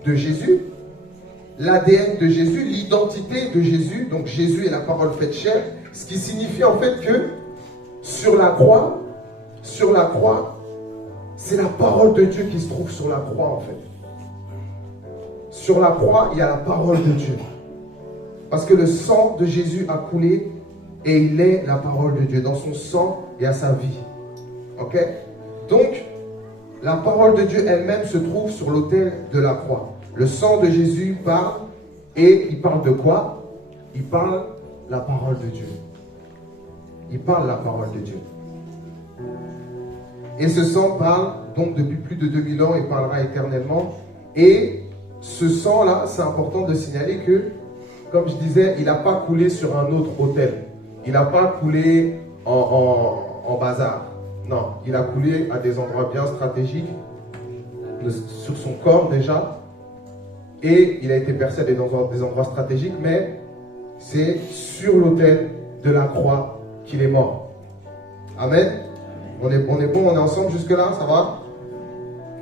de Jésus, l'ADN de Jésus, l'identité de Jésus. Donc Jésus est la parole faite chair, ce qui signifie en fait que sur la croix, c'est la parole de Dieu qui se trouve sur la croix en fait. Sur la croix, il y a la parole de Dieu. Parce que le sang de Jésus a coulé et il est la parole de Dieu. Dans son sang, il y a sa vie. Ok? Donc, la parole de Dieu elle-même se trouve sur l'autel de la croix. Le sang de Jésus parle et il parle de quoi? Il parle la parole de Dieu. Il parle la parole de Dieu. Et ce sang parle donc depuis plus de 2000 ans et parlera éternellement. Et ce sang-là, c'est important de signaler que, comme je disais, il n'a pas coulé sur un autre autel. Il n'a pas coulé en bazar. Non, il a coulé à des endroits bien stratégiques, sur son corps déjà. Et il a été percé à des endroits stratégiques, mais c'est sur l'autel de la croix qu'il est mort. Amen. On est bon, on est ensemble jusque-là, ça va?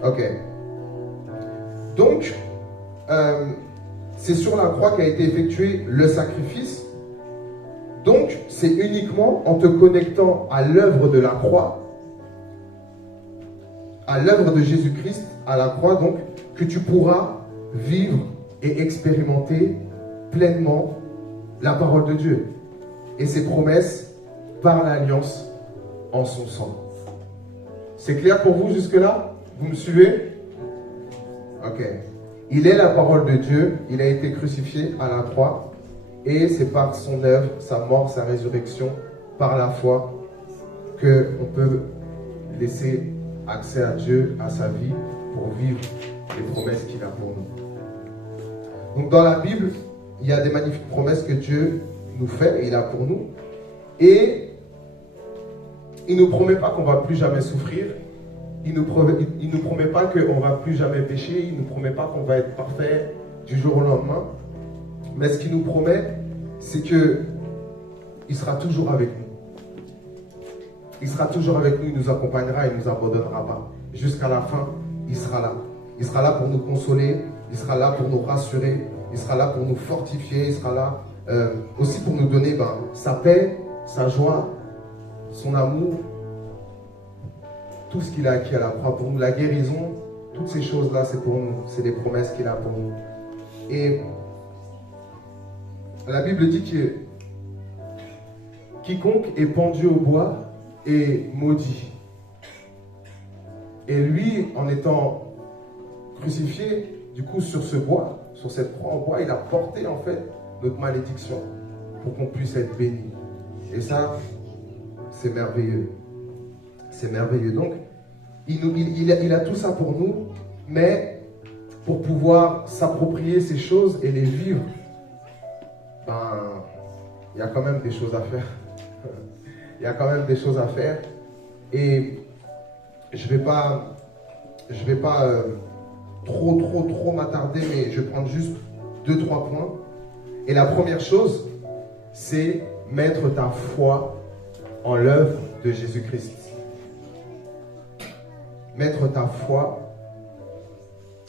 Ok. Donc, c'est sur la croix qu'a été effectué le sacrifice. Donc, c'est uniquement en te connectant à l'œuvre de la croix, à l'œuvre de Jésus-Christ, à la croix, donc, que tu pourras vivre et expérimenter pleinement la parole de Dieu et ses promesses par l'alliance en son sang. C'est clair pour vous jusque-là? Vous me suivez? Ok. Il est la parole de Dieu, il a été crucifié à la croix et c'est par son œuvre, sa mort, sa résurrection, par la foi qu'on peut laisser accès à Dieu, à sa vie, pour vivre les promesses qu'il a pour nous. Donc dans la Bible, il y a des magnifiques promesses que Dieu nous fait et il a pour nous. Et il ne nous promet pas qu'on ne va plus jamais souffrir. Il ne nous promet pas qu'on ne va plus jamais pécher. Il ne nous promet pas qu'on va être parfait du jour au lendemain. Mais ce qu'il nous promet, c'est qu'il sera toujours avec nous. Il sera toujours avec nous, il nous accompagnera, il ne nous abandonnera pas. Jusqu'à la fin, il sera là. Il sera là pour nous consoler, il sera là pour nous rassurer, il sera là pour nous fortifier, il sera là aussi pour nous donner sa paix, sa joie, son amour, tout ce qu'il a acquis à la croix pour nous, la guérison, toutes ces choses-là, c'est pour nous, c'est des promesses qu'il a pour nous. Et la Bible dit que quiconque est pendu au bois est maudit. Et lui, en étant crucifié, du coup, sur ce bois, sur cette croix en bois, il a porté en fait notre malédiction pour qu'on puisse être béni. Et ça, c'est merveilleux. C'est merveilleux. Donc, il a tout ça pour nous, mais pour pouvoir s'approprier ces choses et les vivre, ben, il y a quand même des choses à faire. Il y a quand même des choses à faire. Et je vais pas trop m'attarder, mais je vais prendre juste 2-3 points. Et la première chose, c'est mettre ta foi en l'œuvre de Jésus-Christ. Mettre ta foi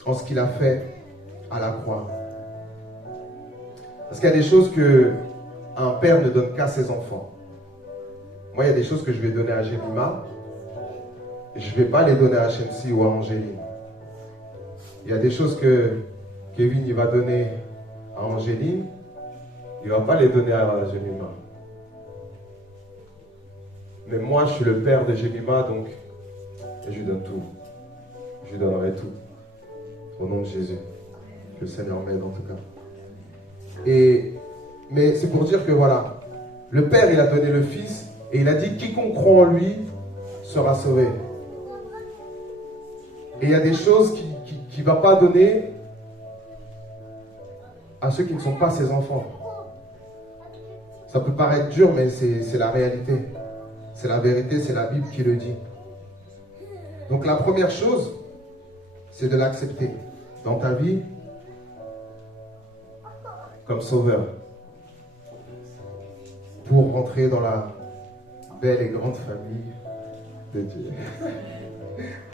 en ce qu'il a fait à la croix. Parce qu'il y a des choses que un père ne donne qu'à ses enfants. Moi, il y a des choses que je vais donner à Jemima, je ne vais pas les donner à Shensi ou à Angéline. Il y a des choses que Kevin il va donner à Angéline, il ne va pas les donner à Jemima. Mais moi, je suis le père de Jemima, donc je lui donne tout. Je lui donnerai tout. Au nom de Jésus. Que le Seigneur m'aide en tout cas. Mais c'est pour dire que voilà, le Père, il a donné le Fils et il a dit quiconque croit en lui sera sauvé. Et il y a des choses qu'il ne va pas donner à ceux qui ne sont pas ses enfants. Ça peut paraître dur, mais c'est la réalité. C'est la vérité, c'est la Bible qui le dit. Donc la première chose, c'est de l'accepter dans ta vie comme sauveur pour rentrer dans la belle et grande famille de Dieu.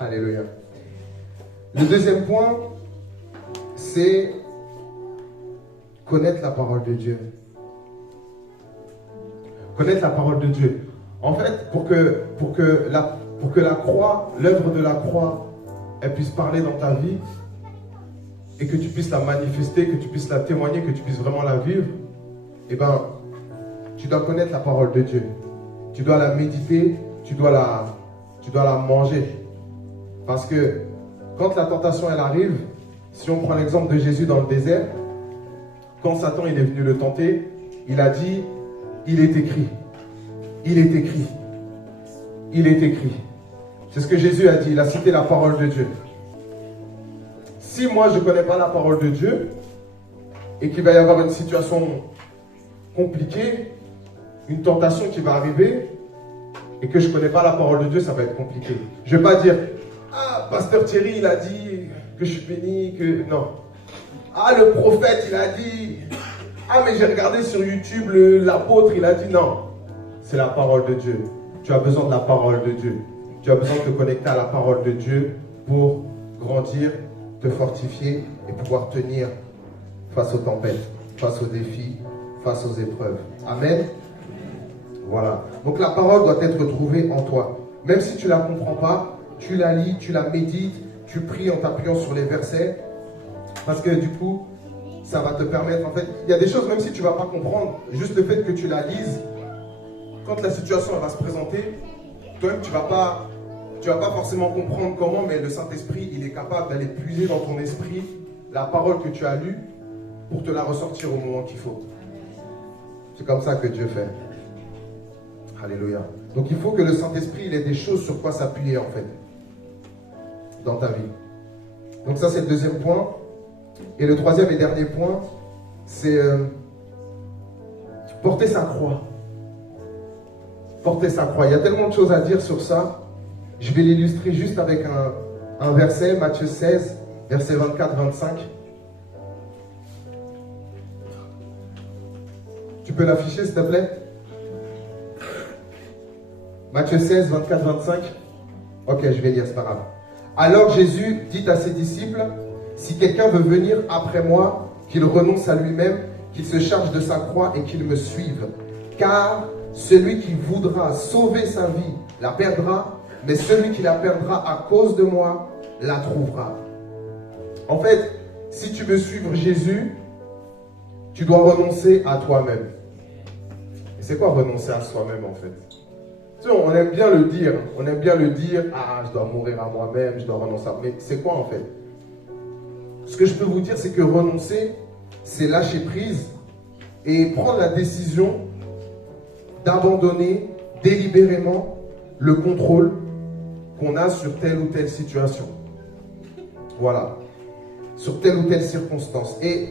Alléluia. Le deuxième point, c'est connaître la parole de Dieu. Connaître la parole de Dieu. En fait, pour que la croix, l'œuvre de la croix, elle puisse parler dans ta vie et que tu puisses la manifester, que tu puisses la témoigner, que tu puisses vraiment la vivre, eh bien, tu dois connaître la parole de Dieu. Tu dois la méditer, tu dois la manger. Parce que quand la tentation elle arrive, si on prend l'exemple de Jésus dans le désert, quand Satan il est venu le tenter, il a dit, il est écrit, il est écrit, il est écrit. C'est ce que Jésus a dit, il a cité la parole de Dieu. Si moi je ne connais pas la parole de Dieu et qu'il va y avoir une situation compliquée, une tentation qui va arriver et que je ne connais pas la parole de Dieu, ça va être compliqué. Je ne vais pas dire, ah, Pasteur Thierry, il a dit que je suis béni, que... Non. Ah, le prophète, il a dit... Ah, mais j'ai regardé sur YouTube, l'apôtre, il a dit non. C'est la parole de Dieu. Tu as besoin de la parole de Dieu. Tu as besoin de te connecter à la parole de Dieu pour grandir, te fortifier et pouvoir tenir face aux tempêtes, face aux défis, face aux épreuves. Amen. Voilà. Donc la parole doit être trouvée en toi. Même si tu ne la comprends pas, tu la lis, tu la médites, tu pries en t'appuyant sur les versets. Parce que du coup, ça va te permettre, en fait, il y a des choses, même si tu ne vas pas comprendre, juste le fait que tu la lises, quand la situation elle va se présenter, toi-même, tu ne vas pas forcément comprendre comment, mais le Saint-Esprit, il est capable d'aller puiser dans ton esprit la parole que tu as lue pour te la ressortir au moment qu'il faut. C'est comme ça que Dieu fait. Alléluia. Donc il faut que le Saint-Esprit, il ait des choses sur quoi s'appuyer, en fait, dans ta vie. Donc ça, c'est le deuxième point. Et le troisième et dernier point, c'est porter sa croix. Porter sa croix. Il y a tellement de choses à dire sur ça. Je vais l'illustrer juste avec un verset, Matthieu 16, verset 24-25. Tu peux l'afficher, s'il te plaît? Matthieu 16, 24-25. Ok, je vais lire, c'est pas grave. Alors Jésus dit à ses disciples, si quelqu'un veut venir après moi, qu'il renonce à lui-même, qu'il se charge de sa croix et qu'il me suive. Car celui qui voudra sauver sa vie la perdra, mais celui qui la perdra à cause de moi la trouvera. En fait, si tu veux suivre Jésus, tu dois renoncer à toi-même. C'est quoi renoncer à soi-même en fait? Tu sais, on aime bien le dire, ah, je dois mourir à moi-même, je dois renoncer à... Mais c'est quoi en fait? Ce que je peux vous dire, c'est que renoncer, c'est lâcher prise et prendre la décision d'abandonner délibérément le contrôle qu'on a sur telle ou telle situation. Voilà. Sur telle ou telle circonstance. Et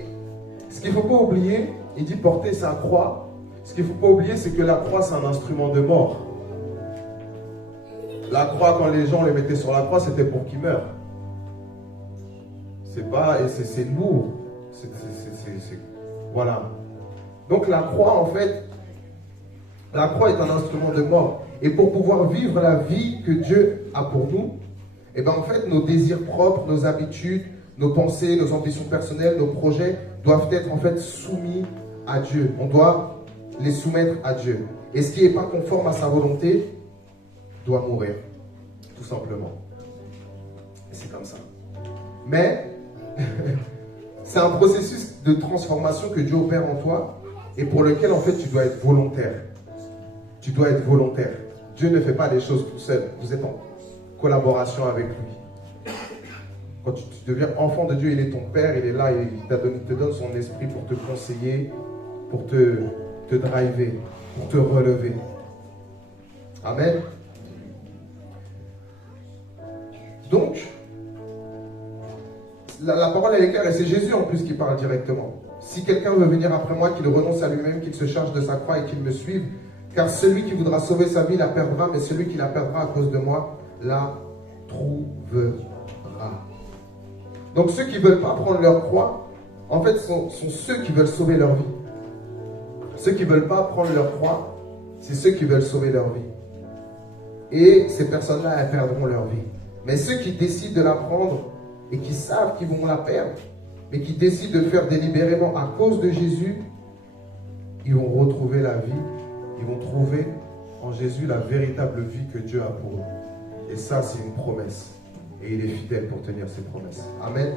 ce qu'il ne faut pas oublier, il dit porter sa croix. Ce qu'il ne faut pas oublier, c'est que la croix, c'est un instrument de mort. La croix, quand les gens les mettaient sur la croix, c'était pour qu'ils meurent. C'est pas, et c'est lourd. Voilà. Donc la croix, en fait, la croix est un instrument de mort. Et pour pouvoir vivre la vie que Dieu a pour nous, et ben en fait, nos désirs propres, nos habitudes, nos pensées, nos ambitions personnelles, nos projets doivent être en fait soumis à Dieu. On doit les soumettre à Dieu. Et ce qui n'est pas conforme à sa volonté doit mourir, tout simplement. Et c'est comme ça. Mais c'est un processus de transformation que Dieu opère en toi et pour lequel en fait tu dois être volontaire. Tu dois être volontaire. Dieu ne fait pas les choses tout seul. Vous êtes en collaboration avec lui. Quand tu deviens enfant de Dieu, il est ton Père, il est là, il te donne son esprit pour te conseiller, pour te driver, pour te relever. Amen. Donc, la parole elle est claire et c'est Jésus en plus qui parle directement. Si quelqu'un veut venir après moi, qu'il renonce à lui-même, qu'il se charge de sa croix et qu'il me suive, car celui qui voudra sauver sa vie la perdra, mais celui qui la perdra à cause de moi la trouvera. Donc ceux qui ne veulent pas prendre leur croix, en fait, sont ceux qui veulent sauver leur vie. Ceux qui ne veulent pas prendre leur croix, c'est ceux qui veulent sauver leur vie. Et ces personnes-là, elles perdront leur vie. Mais ceux qui décident de la prendre et qui savent qu'ils vont la perdre, mais qui décident de le faire délibérément à cause de Jésus, ils vont retrouver la vie. Ils vont trouver en Jésus la véritable vie que Dieu a pour eux. Et ça, c'est une promesse. Et il est fidèle pour tenir ses promesses. Amen.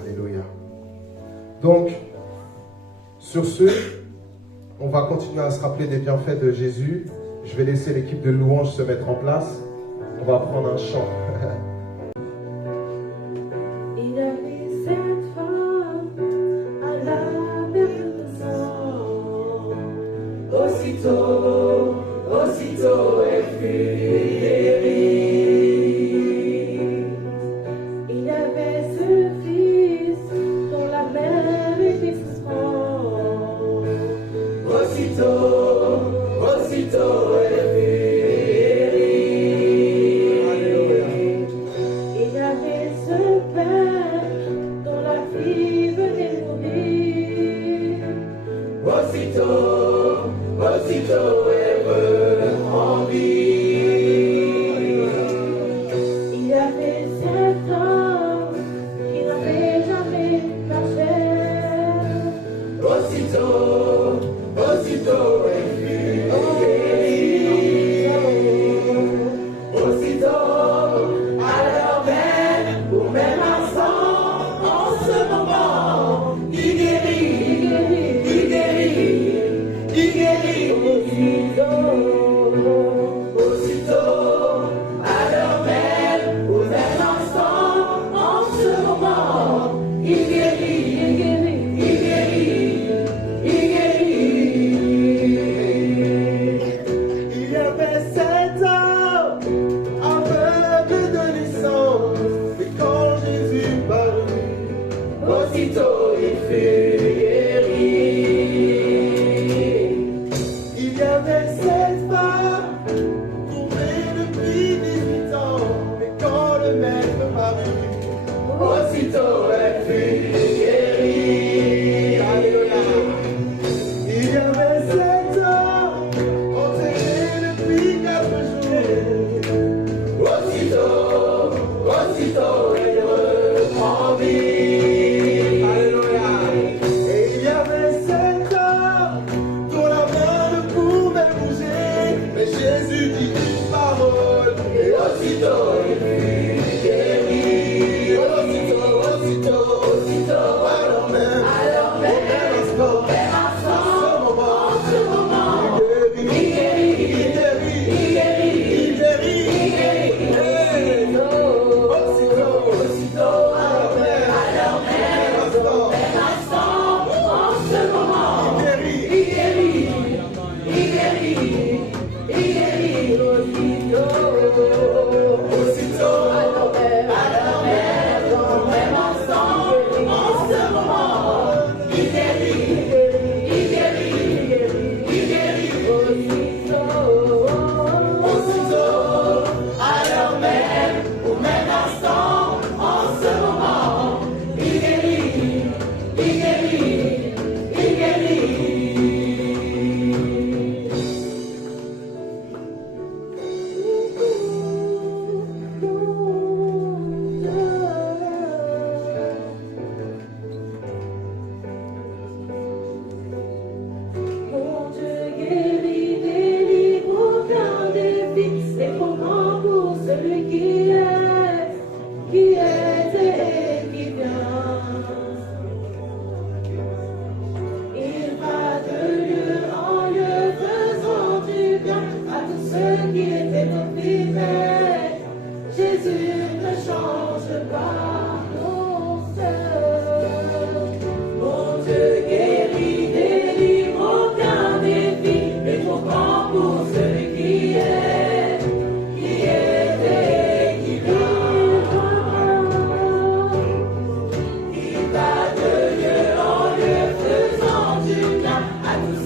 Alléluia. Donc, sur ce, on va continuer à se rappeler des bienfaits de Jésus. Je vais laisser l'équipe de louange se mettre en place. On va prendre un chant. Il avait cette femme à la maison. Aussitôt elle fut guérie. Il y avait ce fils dont la mère était souffrante. Aussitôt elle fut guérie. Il y avait ce père dont la fille venait mourir. Aussitôt elle reprendit. Il y avait cet homme qui n'avait jamais marché. Aussitôt elle fut guérie. Aussitôt, à l'heure même, au même instant, en ce moment, il guérit.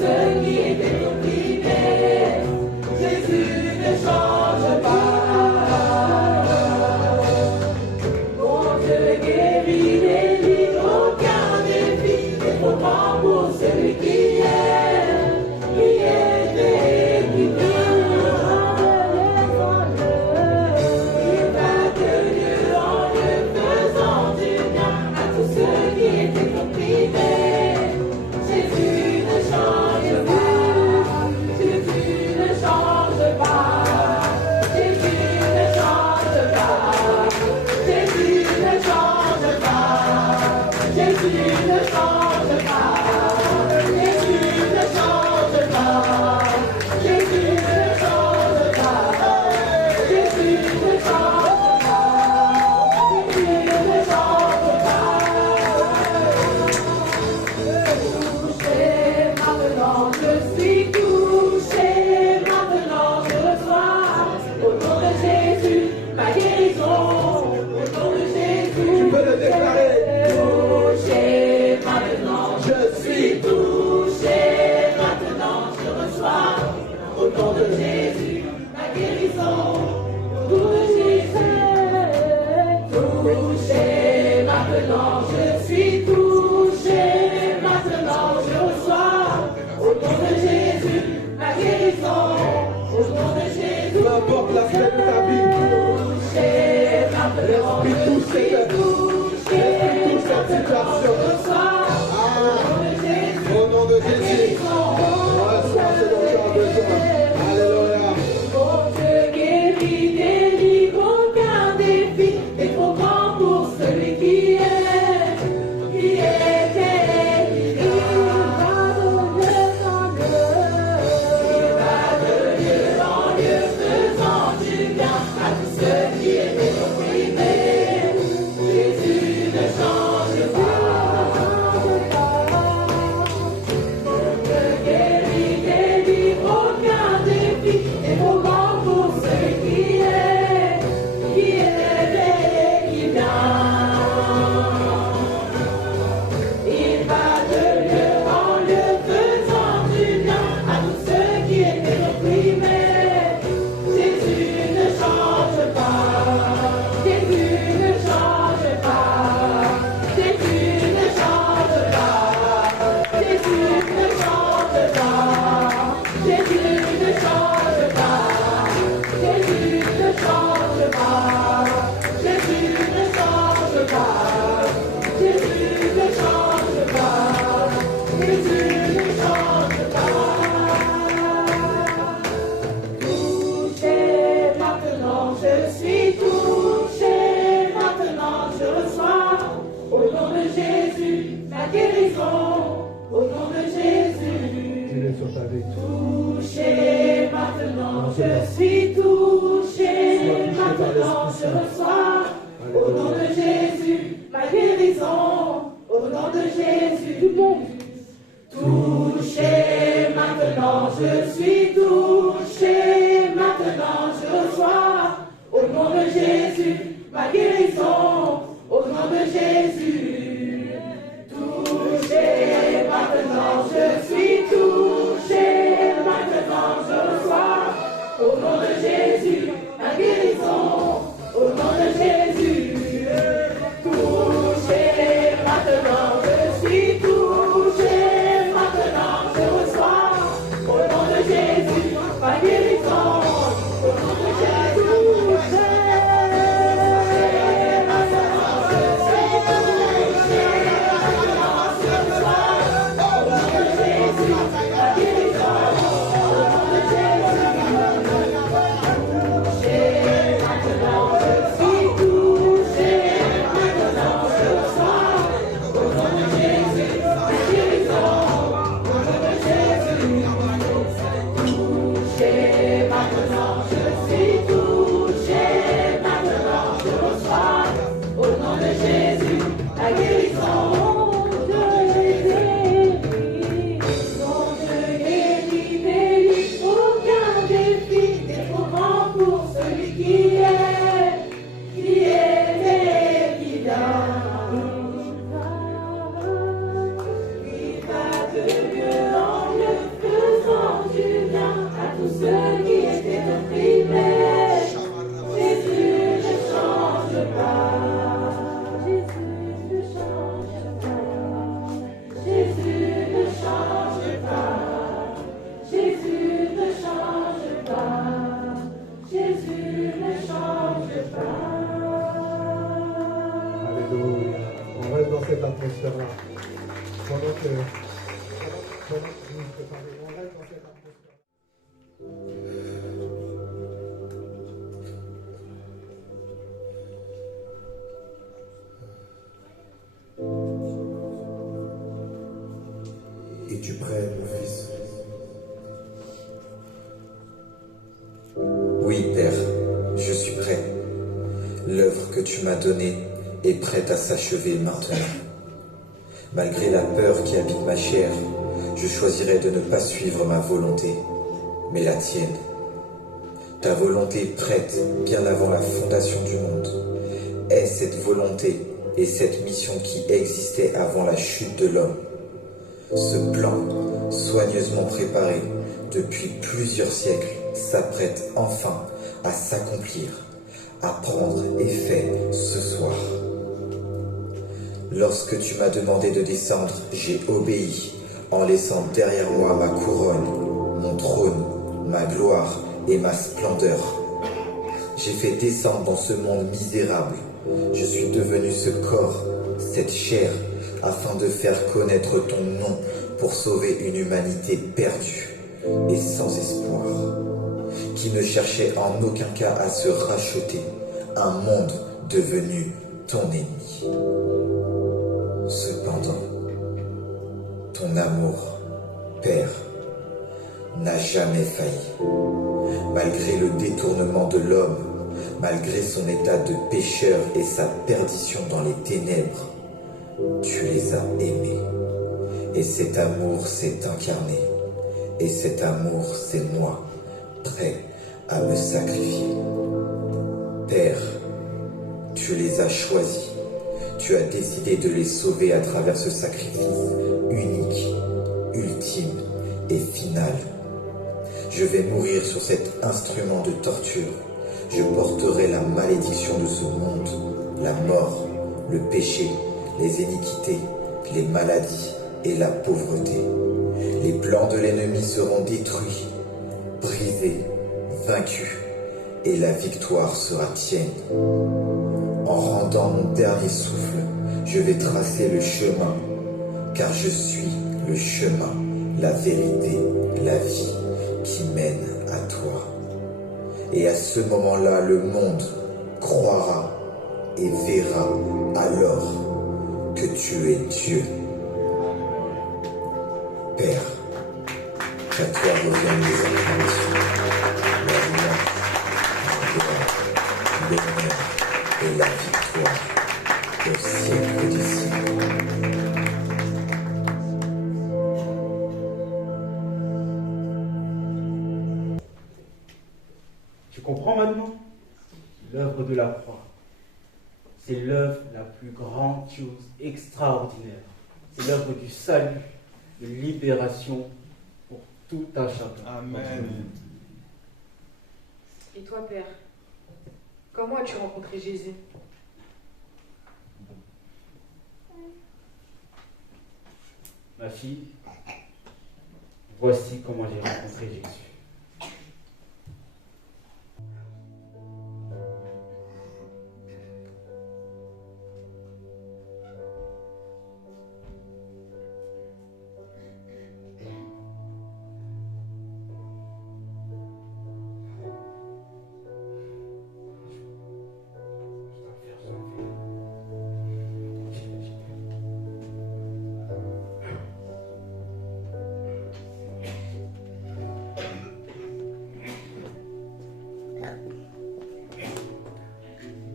ceux qui étaient opprimés. Jésus ne change pas. Mon Dieu guérit, délivre, aucun défi n'est trop grand pour celui qui est né, qui vient. Il va de lieu en lieu, faisant du bien à tous ceux qui étaient opprimés. Jésus ne change pas. Jésus ne change pas. Jésus ne change pas. Jésus ne change pas. Jésus ne change pas. Jésus ne change pas. Jésus ne change pas. Jésus ne change pas. Jésus ne change pas. Touché, maintenant je suis touché, maintenant je reçois au nom de Jésus ma guérison, au nom de Jésus. Tu peux le déclarer. Touché, maintenant je suis touché, maintenant je reçois au nom de Jésus ma guérison, au nom de Jésus. Touché, maintenant je suis touché, maintenant je reçois au nom de Jésus ma guérison, au nom de Jésus. Peu importe l'aspect de ta vie, Touché, maintenant l'Esprit je touche suis cette touché, L'Esprit touche cette maintenant je situation. reçois Ah, au nom de Jésus. Reçois ce dont tu as besoin. Alléluia. Mon Dieu guérit, délivre, aucun défi n'est trop grand pour celui qui est guéri. Il va de lieu en lieu, faisant du bien à tous ceux qui étaient opprimés. Jésus ne change pas. Mon Dieu guérit, délivre, aucun défi n'est trop grand pour celui qui est et qui vient. Il va de lieu en lieu, faisant du bien à tous ceux qui étaient opprimés. Jésus ne change pas. Jésus ne change pas. Jésus ne change pas. Jésus ne change pas. Jésus ne change pas. Jésus ne change pas. Jésus ne change pas. Jésus ne change pas. Jésus ne change pas. Touché, maintenant je suis touché, maintenant je reçois au nom de Jésus ma guérison, au nom de Jésus. Dis-le sur ta vie. Touché, maintenant je suis touché, maintenant je reçois au nom de Jésus ma guérison, au nom de Jésus. Tout le monde. Touché, maintenant je suis touché, maintenant je reçois au nom de Jésus ma guérison, au nom de Jésus. Touché, maintenant je suis touché, maintenant je reçois au nom de Jésus ma guérison, au nom de Jésus. Touché, maintenant je suis touché, maintenant je reçois au nom de Jésus sœurs-là. Pendant que vous vous préparez, on reste dans cette atmosphère. Es-tu prêt, mon fils? Oui, Père, je suis prêt. L'œuvre que tu m'as donnée est prête à s'achever maintenant. Malgré la peur qui habite ma chair, je choisirai de ne pas suivre ma volonté, mais la tienne. Ta volonté prête bien avant la fondation du monde est cette volonté et cette mission qui existait avant la chute de l'homme. Ce plan, soigneusement préparé depuis plusieurs siècles, s'apprête enfin à s'accomplir, à prendre effet ce soir. Lorsque tu m'as demandé de descendre, j'ai obéi en laissant derrière moi ma couronne, mon trône, ma gloire et ma splendeur. J'ai fait descendre dans ce monde misérable. Je suis devenu ce corps, cette chair, afin de faire connaître ton nom pour sauver une humanité perdue et sans espoir, qui ne cherchait en aucun cas à se racheter, un monde devenu ton ennemi. Cependant, ton amour, Père, n'a jamais failli. Malgré le détournement de l'homme, malgré son état de pécheur et sa perdition dans les ténèbres, tu les as aimés. Et cet amour s'est incarné. Et cet amour, c'est moi, prêt à me sacrifier. Père, tu les as choisis. Tu as décidé de les sauver à travers ce sacrifice unique, ultime et final. Je vais mourir sur cet instrument de torture. Je porterai la malédiction de ce monde, la mort, le péché, les iniquités, les maladies et la pauvreté. Les plans de l'ennemi seront détruits, brisés, vaincus, et la victoire sera tienne. En rendant mon dernier souffle, je vais tracer le chemin, car je suis le chemin, la vérité, la vie qui mène à toi. Et à ce moment-là, le monde croira et verra alors que tu es Dieu. Père, qu'à toi reviennent les acclamations, la louange, la gloire, l'honneur et la victoire au siècle des siècles. Tu comprends maintenant? L'œuvre de la croix, c'est l'œuvre la plus grandiose, extraordinaire. C'est l'œuvre du salut, de libération pour tout un chacun. Amen. Et toi, Père, comment as-tu rencontré Jésus? Ma fille, voici comment j'ai rencontré Jésus.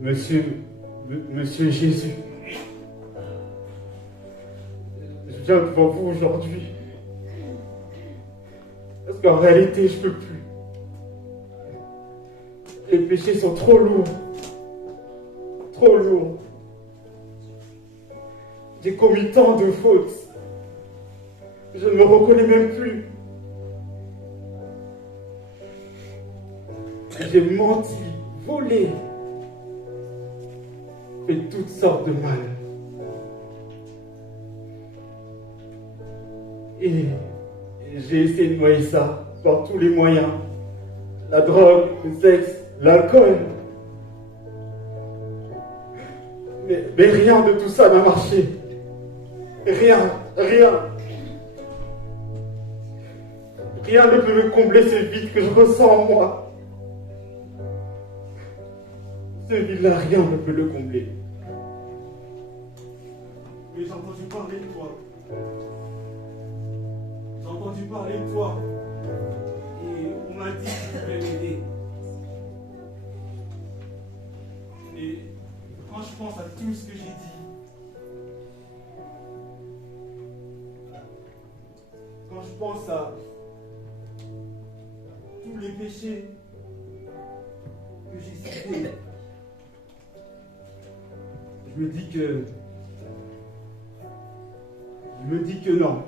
Monsieur Jésus, je viens devant vous aujourd'hui parce qu'en réalité, je ne peux plus. Les péchés sont trop lourds. Trop lourds. J'ai commis tant de fautes. Je ne me reconnais même plus. J'ai menti, volé, fait toutes sortes de mal. Et j'ai essayé de noyer ça par tous les moyens. La drogue, le sexe, l'alcool. Mais rien de tout ça n'a marché. Rien. Rien ne peut me combler ce vide que je ressens en moi. Ce vide-là, rien ne peut le combler. Mais j'ai entendu parler de toi. J'ai entendu parler de toi. Et on m'a dit que tu pouvais m'aider. Et quand je pense à tout ce que j'ai dit, quand je pense à tous les péchés que j'ai cités, je me dis que non.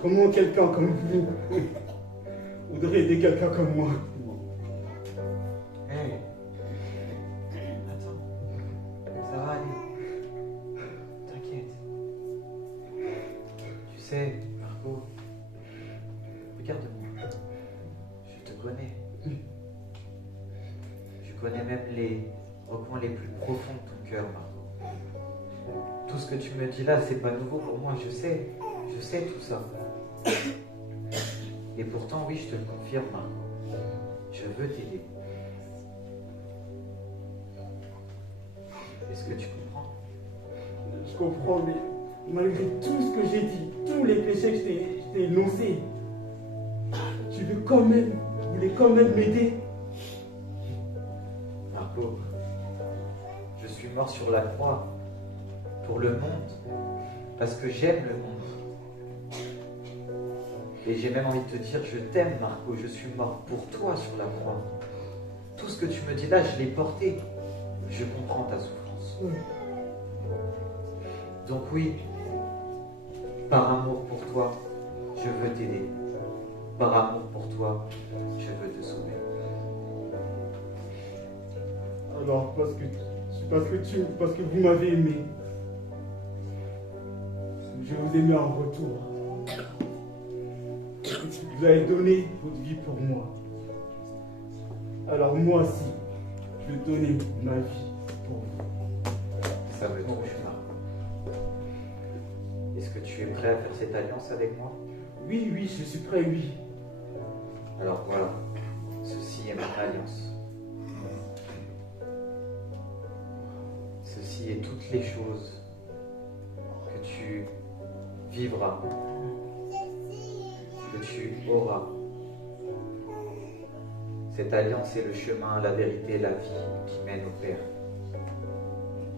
Comment quelqu'un comme vous voudrait aider quelqu'un comme moi? Hey. Attends. Ça va aller. T'inquiète. Tu sais, Marco, regarde-moi. Je te connais. Je connais même les recoins les plus profonds de ton cœur, Marco. Tout ce que tu me dis là, c'est pas nouveau pour moi, je sais tout ça. Et pourtant, oui, je te le confirme, Marco. Je veux t'aider. Est-ce que tu comprends? Je comprends, mais malgré tout ce que j'ai dit, tous les péchés que je t'ai énoncés, tu voulais quand même m'aider. Marco, je suis mort sur la croix pour le monde, parce que j'aime le monde. Et j'ai même envie de te dire, je t'aime, Marco, je suis mort pour toi sur la croix. Tout ce que tu me dis là, je l'ai porté. Je comprends ta souffrance. Donc oui, par amour pour toi, je veux t'aider. Par amour pour toi, je veux te sauver. Alors, parce que vous m'avez aimé, je vous aimais en retour. Vous avez donné votre vie pour moi. Alors moi aussi, je vais donner ma vie pour vous. Ça me touche, Marco. Est-ce que tu es prêt à faire cette alliance avec moi? Oui, je suis prêt, oui. Alors voilà, ceci est mon alliance. Ceci est toutes les choses que tu vivras, que tu auras. Cette alliance est le chemin, la vérité, la vie qui mène au Père.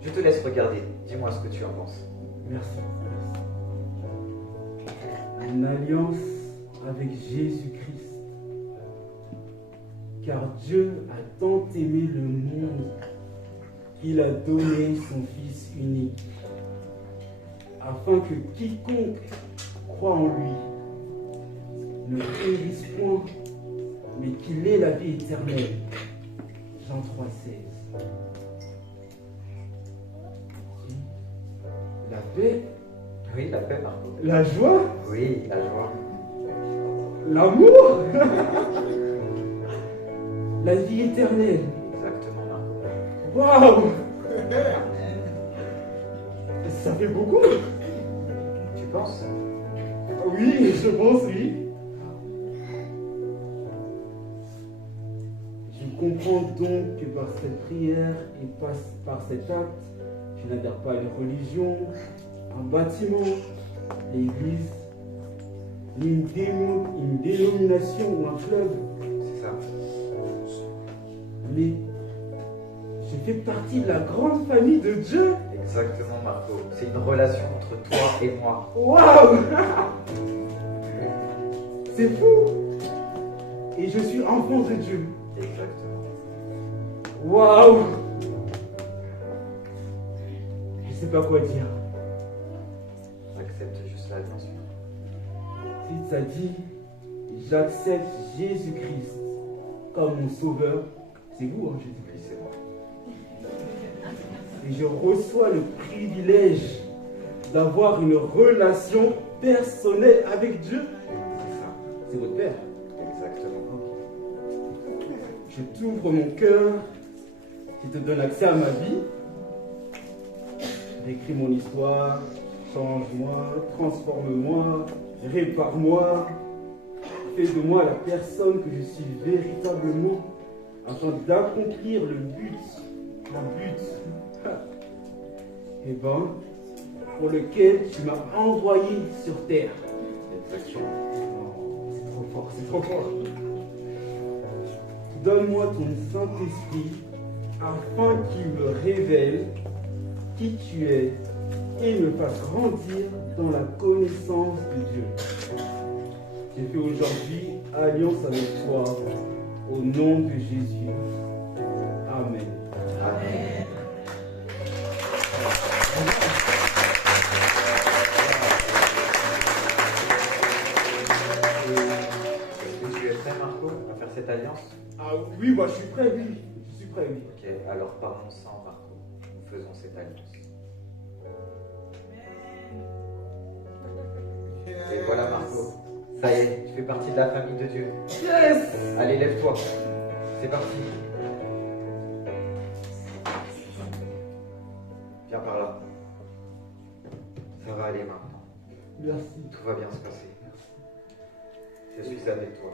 Je te laisse regarder. Dis-moi ce que tu en penses. Merci. Une alliance avec Jésus-Christ. Car Dieu a tant aimé le monde qu'il a donné son Fils unique, afin que quiconque croit en lui ne périsse point, mais qu'il ait la vie éternelle. Jean 3,16. La paix. Oui, la paix, Marco. La joie. Oui, la joie. L'amour. La vie éternelle. Exactement, Marco. Waouh. Ça fait beaucoup. Tu penses? Oui, je pense, oui. Je comprends donc que par cette prière et par cet acte, je n'adhère pas à une religion, un bâtiment, l'église, ni une dénomination ou un club. C'est ça. Mais je fais partie de la grande famille de Dieu. Exactement, Marco. C'est une relation entre toi et moi. Waouh. C'est fou. Et je suis enfant de Dieu. Exactement. Waouh. Je sais pas quoi dire. Accepte juste l'alliance. Si ça dit, j'accepte Jésus-Christ comme mon sauveur. C'est vous, hein, Jésus-Christ, c'est moi. Et je reçois le privilège d'avoir une relation personnelle avec Dieu. C'est ça. C'est votre Père. Exactement. Je t'ouvre mon cœur, je te donne accès à ma vie. Réécris mon histoire, change-moi, transforme-moi, répare-moi. Fais de moi la personne que je suis véritablement, afin d'accomplir le but, eh ben, pour lequel tu m'as envoyé sur terre. C'est trop fort, c'est trop fort. Donne-moi ton Saint-Esprit afin qu'il me révèle qui tu es et me fasse grandir dans la connaissance de Dieu. J'ai fait aujourd'hui alliance avec toi au nom de Jésus. Amen. Amen. Est-ce que tu es prêt, Marco, à faire cette alliance? Ah oui, moi je suis prêt, oui. Je suis prêt, oui. Ok, alors par mon sang, Marco, nous faisons cette alliance. Et voilà, Marco. Ça y est, tu fais partie de la famille de Dieu. Yes! Allez, lève-toi. C'est parti. Viens par là. Ça va aller maintenant. Merci. Tout va bien se passer. Je suis avec toi.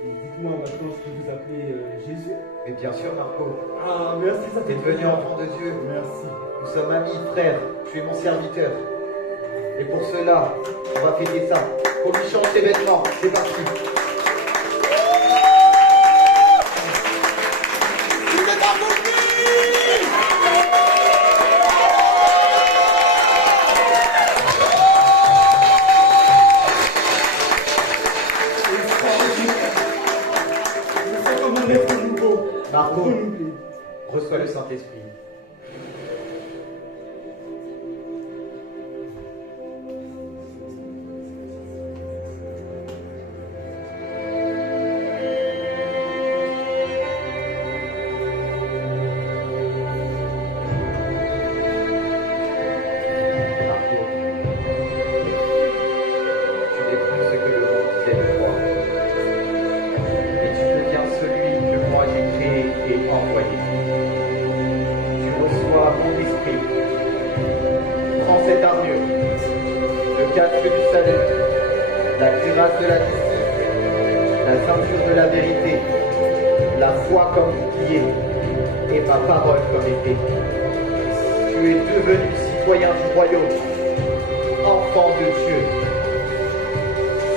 Et dites-moi maintenant ce que vous appelez Jésus. Mais bien sûr, Marco. Ah, merci, ça Tu es fait devenu plaisir. enfant de Dieu. Merci. Nous sommes amis, frères. Tu es mon serviteur. Et pour cela, on va fêter ça. Faut lui change ses vêtements. C'est parti. Marco, reçois le Saint-Esprit.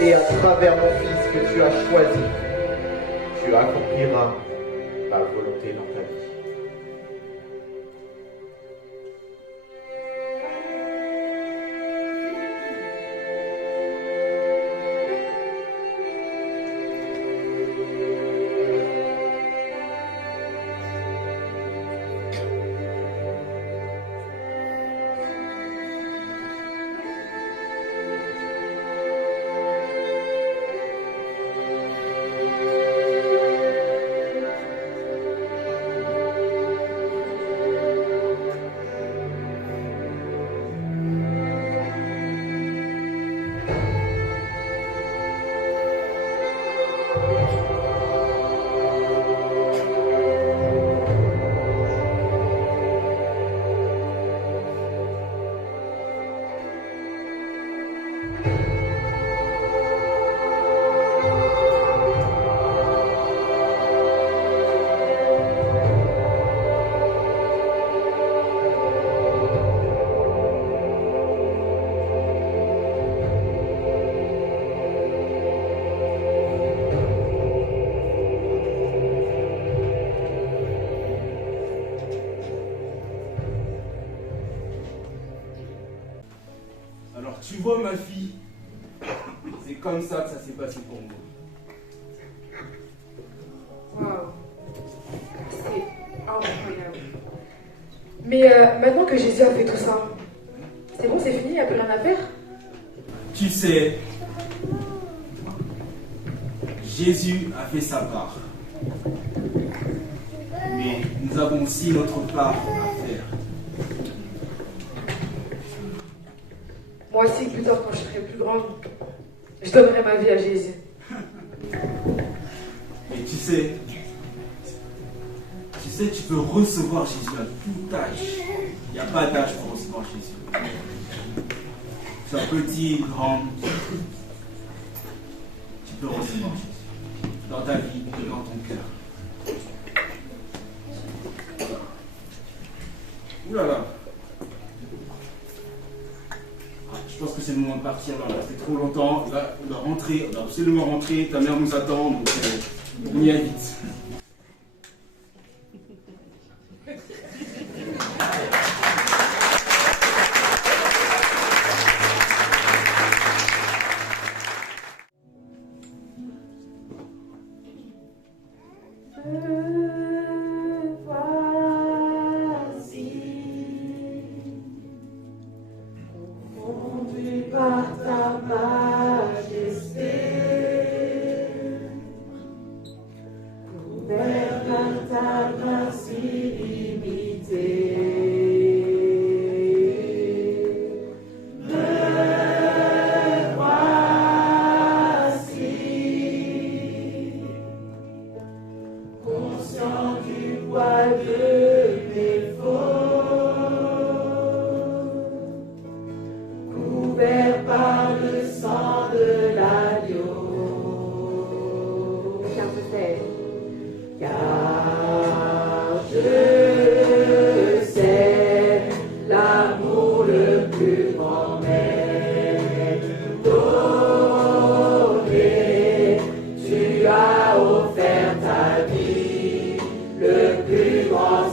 Et à travers mon fils que tu as choisi, tu accompliras ma volonté dans ta vie. Tu vois ma fille, c'est comme ça que ça s'est passé pour moi. Waouh, c'est incroyable. Mais maintenant que Jésus a fait tout ça, c'est bon, c'est fini, il n'y a plus rien à faire? Tu sais, Jésus a fait sa part. Mais nous avons aussi notre part à faire. Moi aussi, plus tard, quand je serai plus grande, je donnerai ma vie à Jésus. Et tu sais sais, tu peux recevoir Jésus à tout âge. Il n'y a pas d'âge pour recevoir Jésus. Sois petit, grand, tu peux recevoir Jésus dans ta vie et dans ton cœur. Ouh là là. Je pense que c'est le moment de partir, là, on a resté trop longtemps. Là, on doit rentrer, on doit absolument rentrer. Ta mère nous attend, donc on y est vite. Par ta majesté, couvert par ta grâce illimitée, me voici, conscient du poids de mes fautes, couvert par le sang de l'agneau. Car je sais l'amour le plus grand m'est donné. Tu as offert ta vie, le plus grand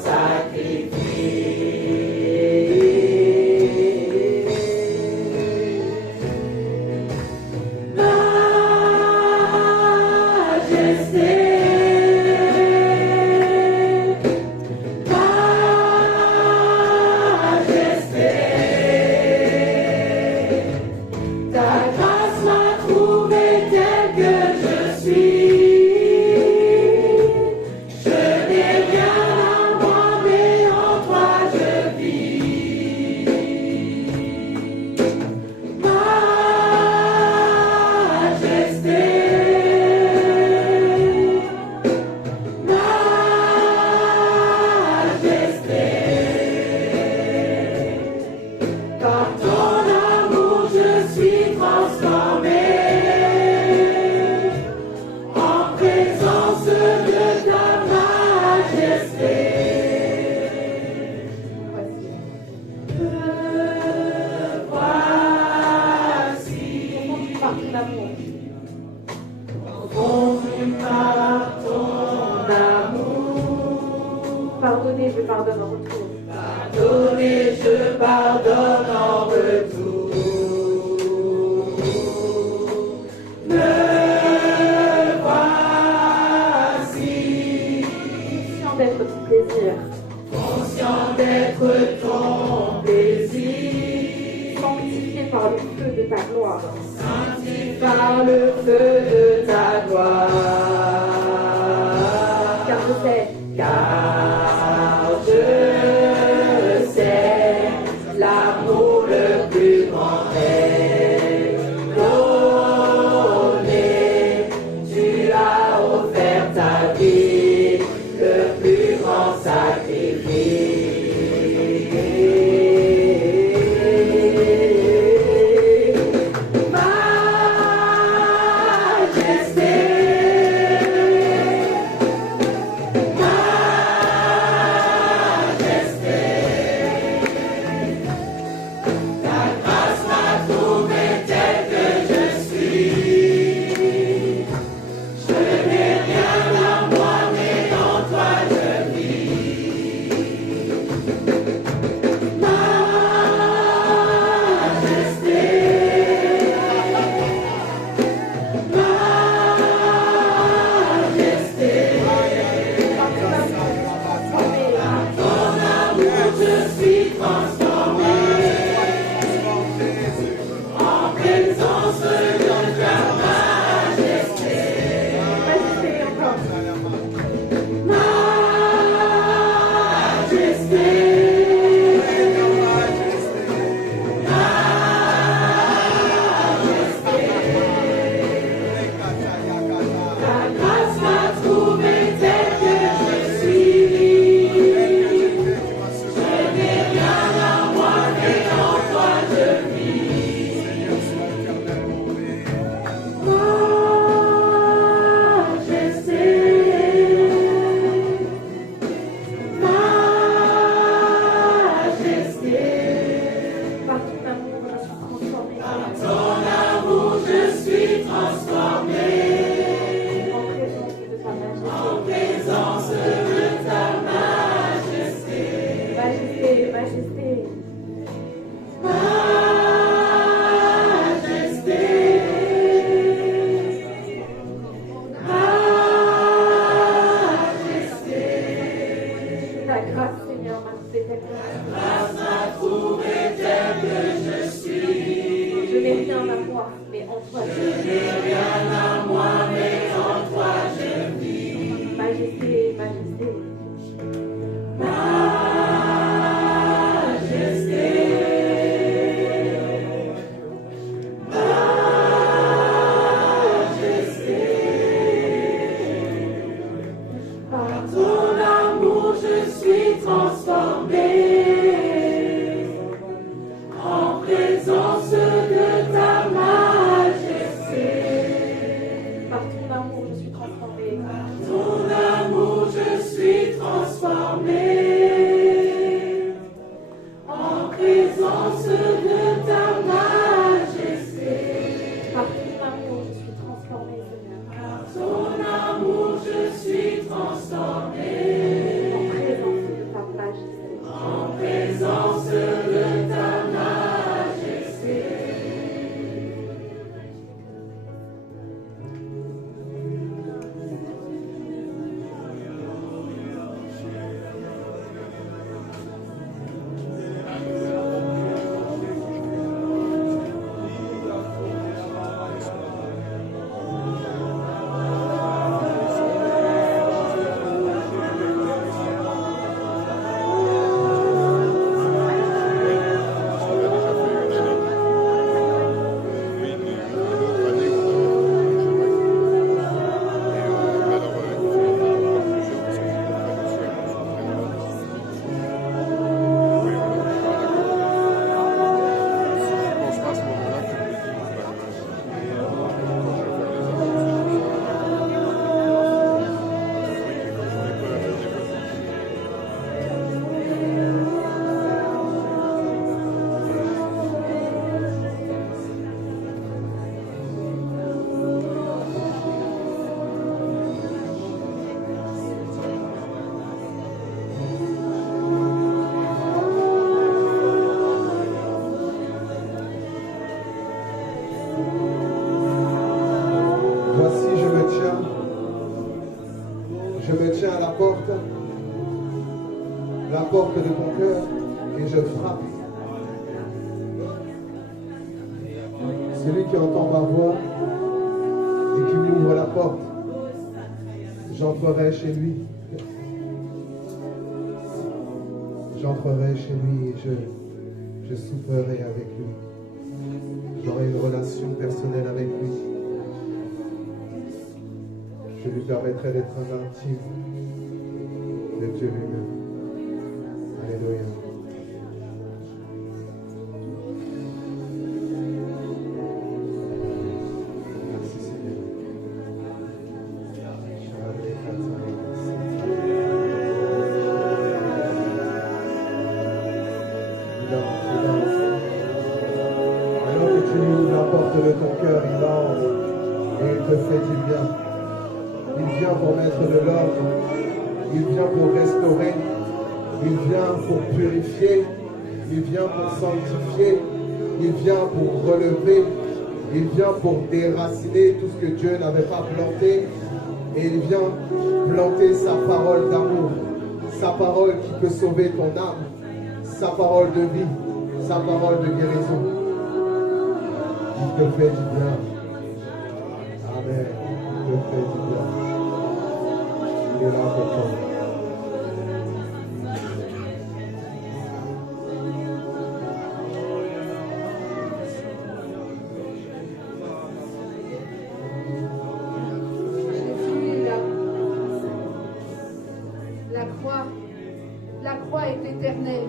Pardonnez, je pardonne en retour. Pardonnez, je pardonne en retour. Me voici, Conscient d'être ton plaisir. Conscient d'être ton plaisir. Sanctifié par le feu de ta gloire. Sanctifié par le feu de ta gloire. Car je sais. Car je sais l'amour le plus grand est donné. Tu as offert ta vie, le plus grand sacrifice. Majesté, moi, mais en toi Je n'ai rien à moi, mais en toi je vis. Majesté, majesté. Par ton amour je suis transformée en présence de ta majesté. Par ton amour, je suis transformée. Par ton amour je suis transformée en présence de ta majesté. Par ton amour, je suis transformée, Seigneur. Par ton amour je suis transformée En présence de ta majesté. en présence de ta majesté. Voici, je me tiens à la porte de ton cœur, et je frappe. Celui qui entend ma voix et qui m'ouvre la porte, j'entrerai chez lui. J'entrerai chez lui et je souperai avec lui. J'aurai une relation personnelle avec lui. Je lui permettrai d'être un intime de Dieu lui-même. Alléluia. Merci Seigneur. Alors que tu ouvres la porte de ton cœur, il entre et il te fait du bien. Il vient pour mettre de l'ordre, il vient pour restaurer, il vient pour purifier, il vient pour sanctifier, il vient pour relever, il vient pour déraciner tout ce que Dieu n'avait pas planté, et il vient planter sa parole d'amour, sa parole qui peut sauver ton âme, sa parole de vie, sa parole de guérison. Il te fait du bien. Amen. Il te fait du bien. Il est là pour toi. Jésus est là. La croix est éternelle.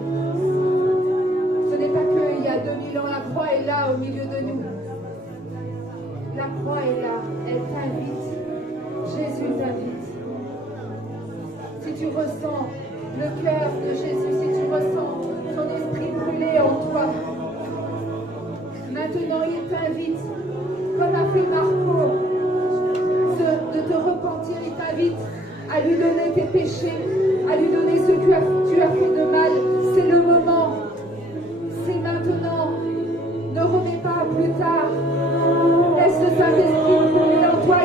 Ce n'est pas qu'il y a 2000 ans, la croix est là au milieu de nous. La croix est là, elle t'invite. Jésus t'invite. Si tu ressens le cœur de Jésus, si tu ressens son esprit brûler en toi, maintenant il t'invite, comme a fait Marco, de te repentir, il t'invite à lui donner tes péchés, à lui donner ce que tu as fait de mal. C'est le moment, c'est maintenant. Ne remets pas plus tard. Laisse le Saint-Esprit brûler en toi,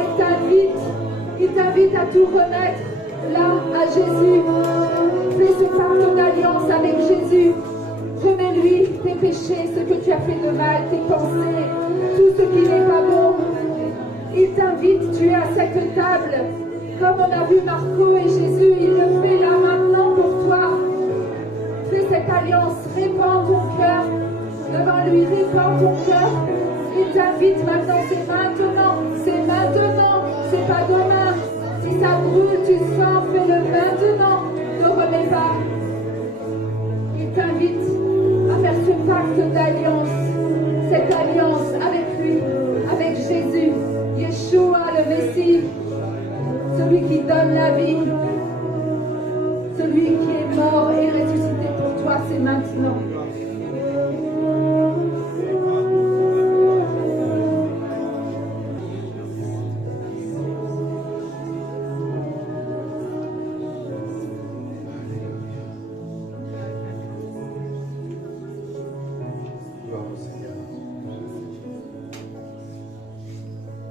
il t'invite à tout remettre là à Jésus. Fais ce pacte d'alliance avec Jésus. Remets-lui tes péchés, ce que tu as fait de mal, tes pensées, tout ce qui n'est pas bon. Il t'invite, tu es à cette table. Comme on a vu Marco et Jésus, il le fait là maintenant pour toi. Fais cette alliance, répands ton cœur. Devant lui, répands ton cœur. Il t'invite maintenant, c'est maintenant. C'est maintenant, c'est pas demain. Si ça brûle, tu sens, fais-le maintenant. Ne remets pas. Il t'invite à faire ce pacte d'alliance. Cette alliance avec lui, avec Jésus. Yeshua, le Messie. Celui qui donne la vie. Celui qui est mort et ressuscité pour toi, c'est maintenant.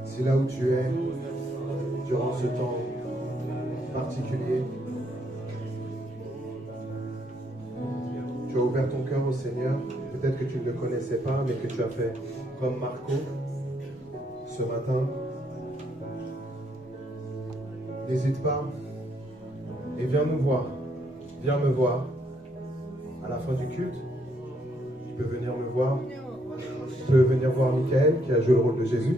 Si là où tu es, durant ce temps particulier, tu as ouvert ton cœur au Seigneur, peut-être que tu ne le connaissais pas, mais que tu as fait comme Marco ce matin, n'hésite pas et viens nous voir, viens me voir à la fin du culte. Tu peux venir me voir, tu peux venir voir Michael qui a joué le rôle de Jésus.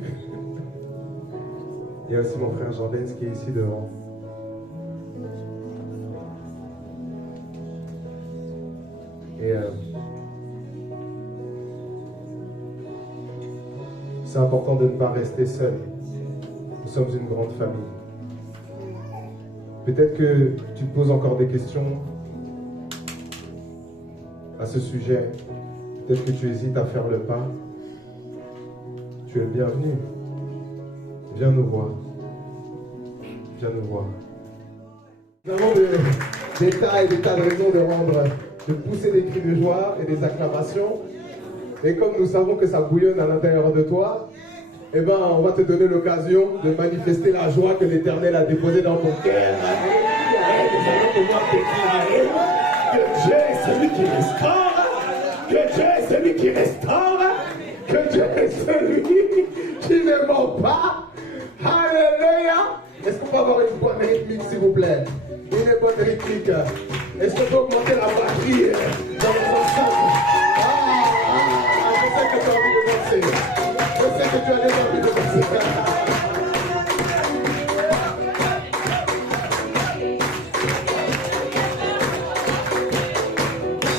Il y a aussi mon frère Jean-Benz qui est ici devant. Et c'est important de ne pas rester seul. Nous sommes une grande famille. Peut-être que tu te poses encore des questions à ce sujet. Peut-être que tu hésites à faire le pas. Tu es le bienvenu. Viens nous voir. Viens nous voir. Nous avons des tas et des tas de raisons de pousser des cris de joie et des acclamations. Et comme nous savons que ça bouillonne à l'intérieur de toi, eh ben, on va te donner l'occasion de manifester la joie que l'Éternel a déposée dans ton cœur. Nous allons pouvoir déclarer que Dieu est celui qui restaure, que Dieu est celui qui restaure, que Dieu est celui qui ne ment pas. Alléluia! Est-ce qu'on peut avoir une bonne rythmique, s'il vous plaît? Une bonne rythmique. Est-ce qu'on peut augmenter la batterie dans les enceintes? Je sais que tu as envie de danser. Je sais que tu as déjà envie de danser.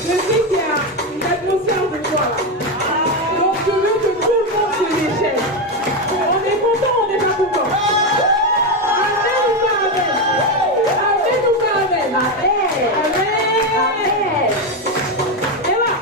Je sais qu'il y a une atmosphère de joie là. Donc je veux que tout le monde se déchaîne. On est content, on n'est pas content. Amen ou pas amen? Amen ou pas amen? Amen. Amen. Et voilà.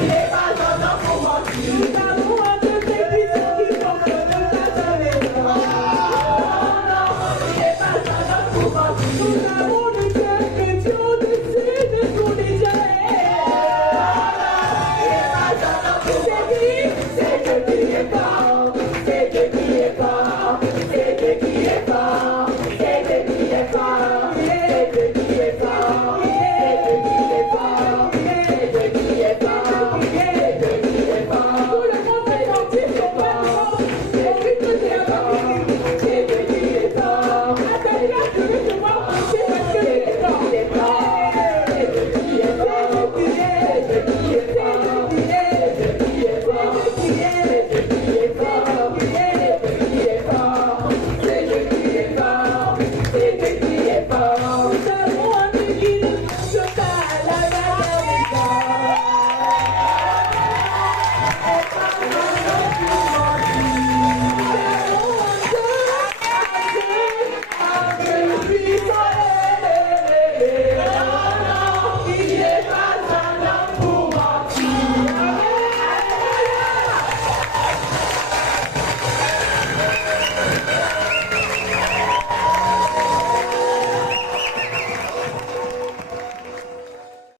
il n'est pas temps pour mentir.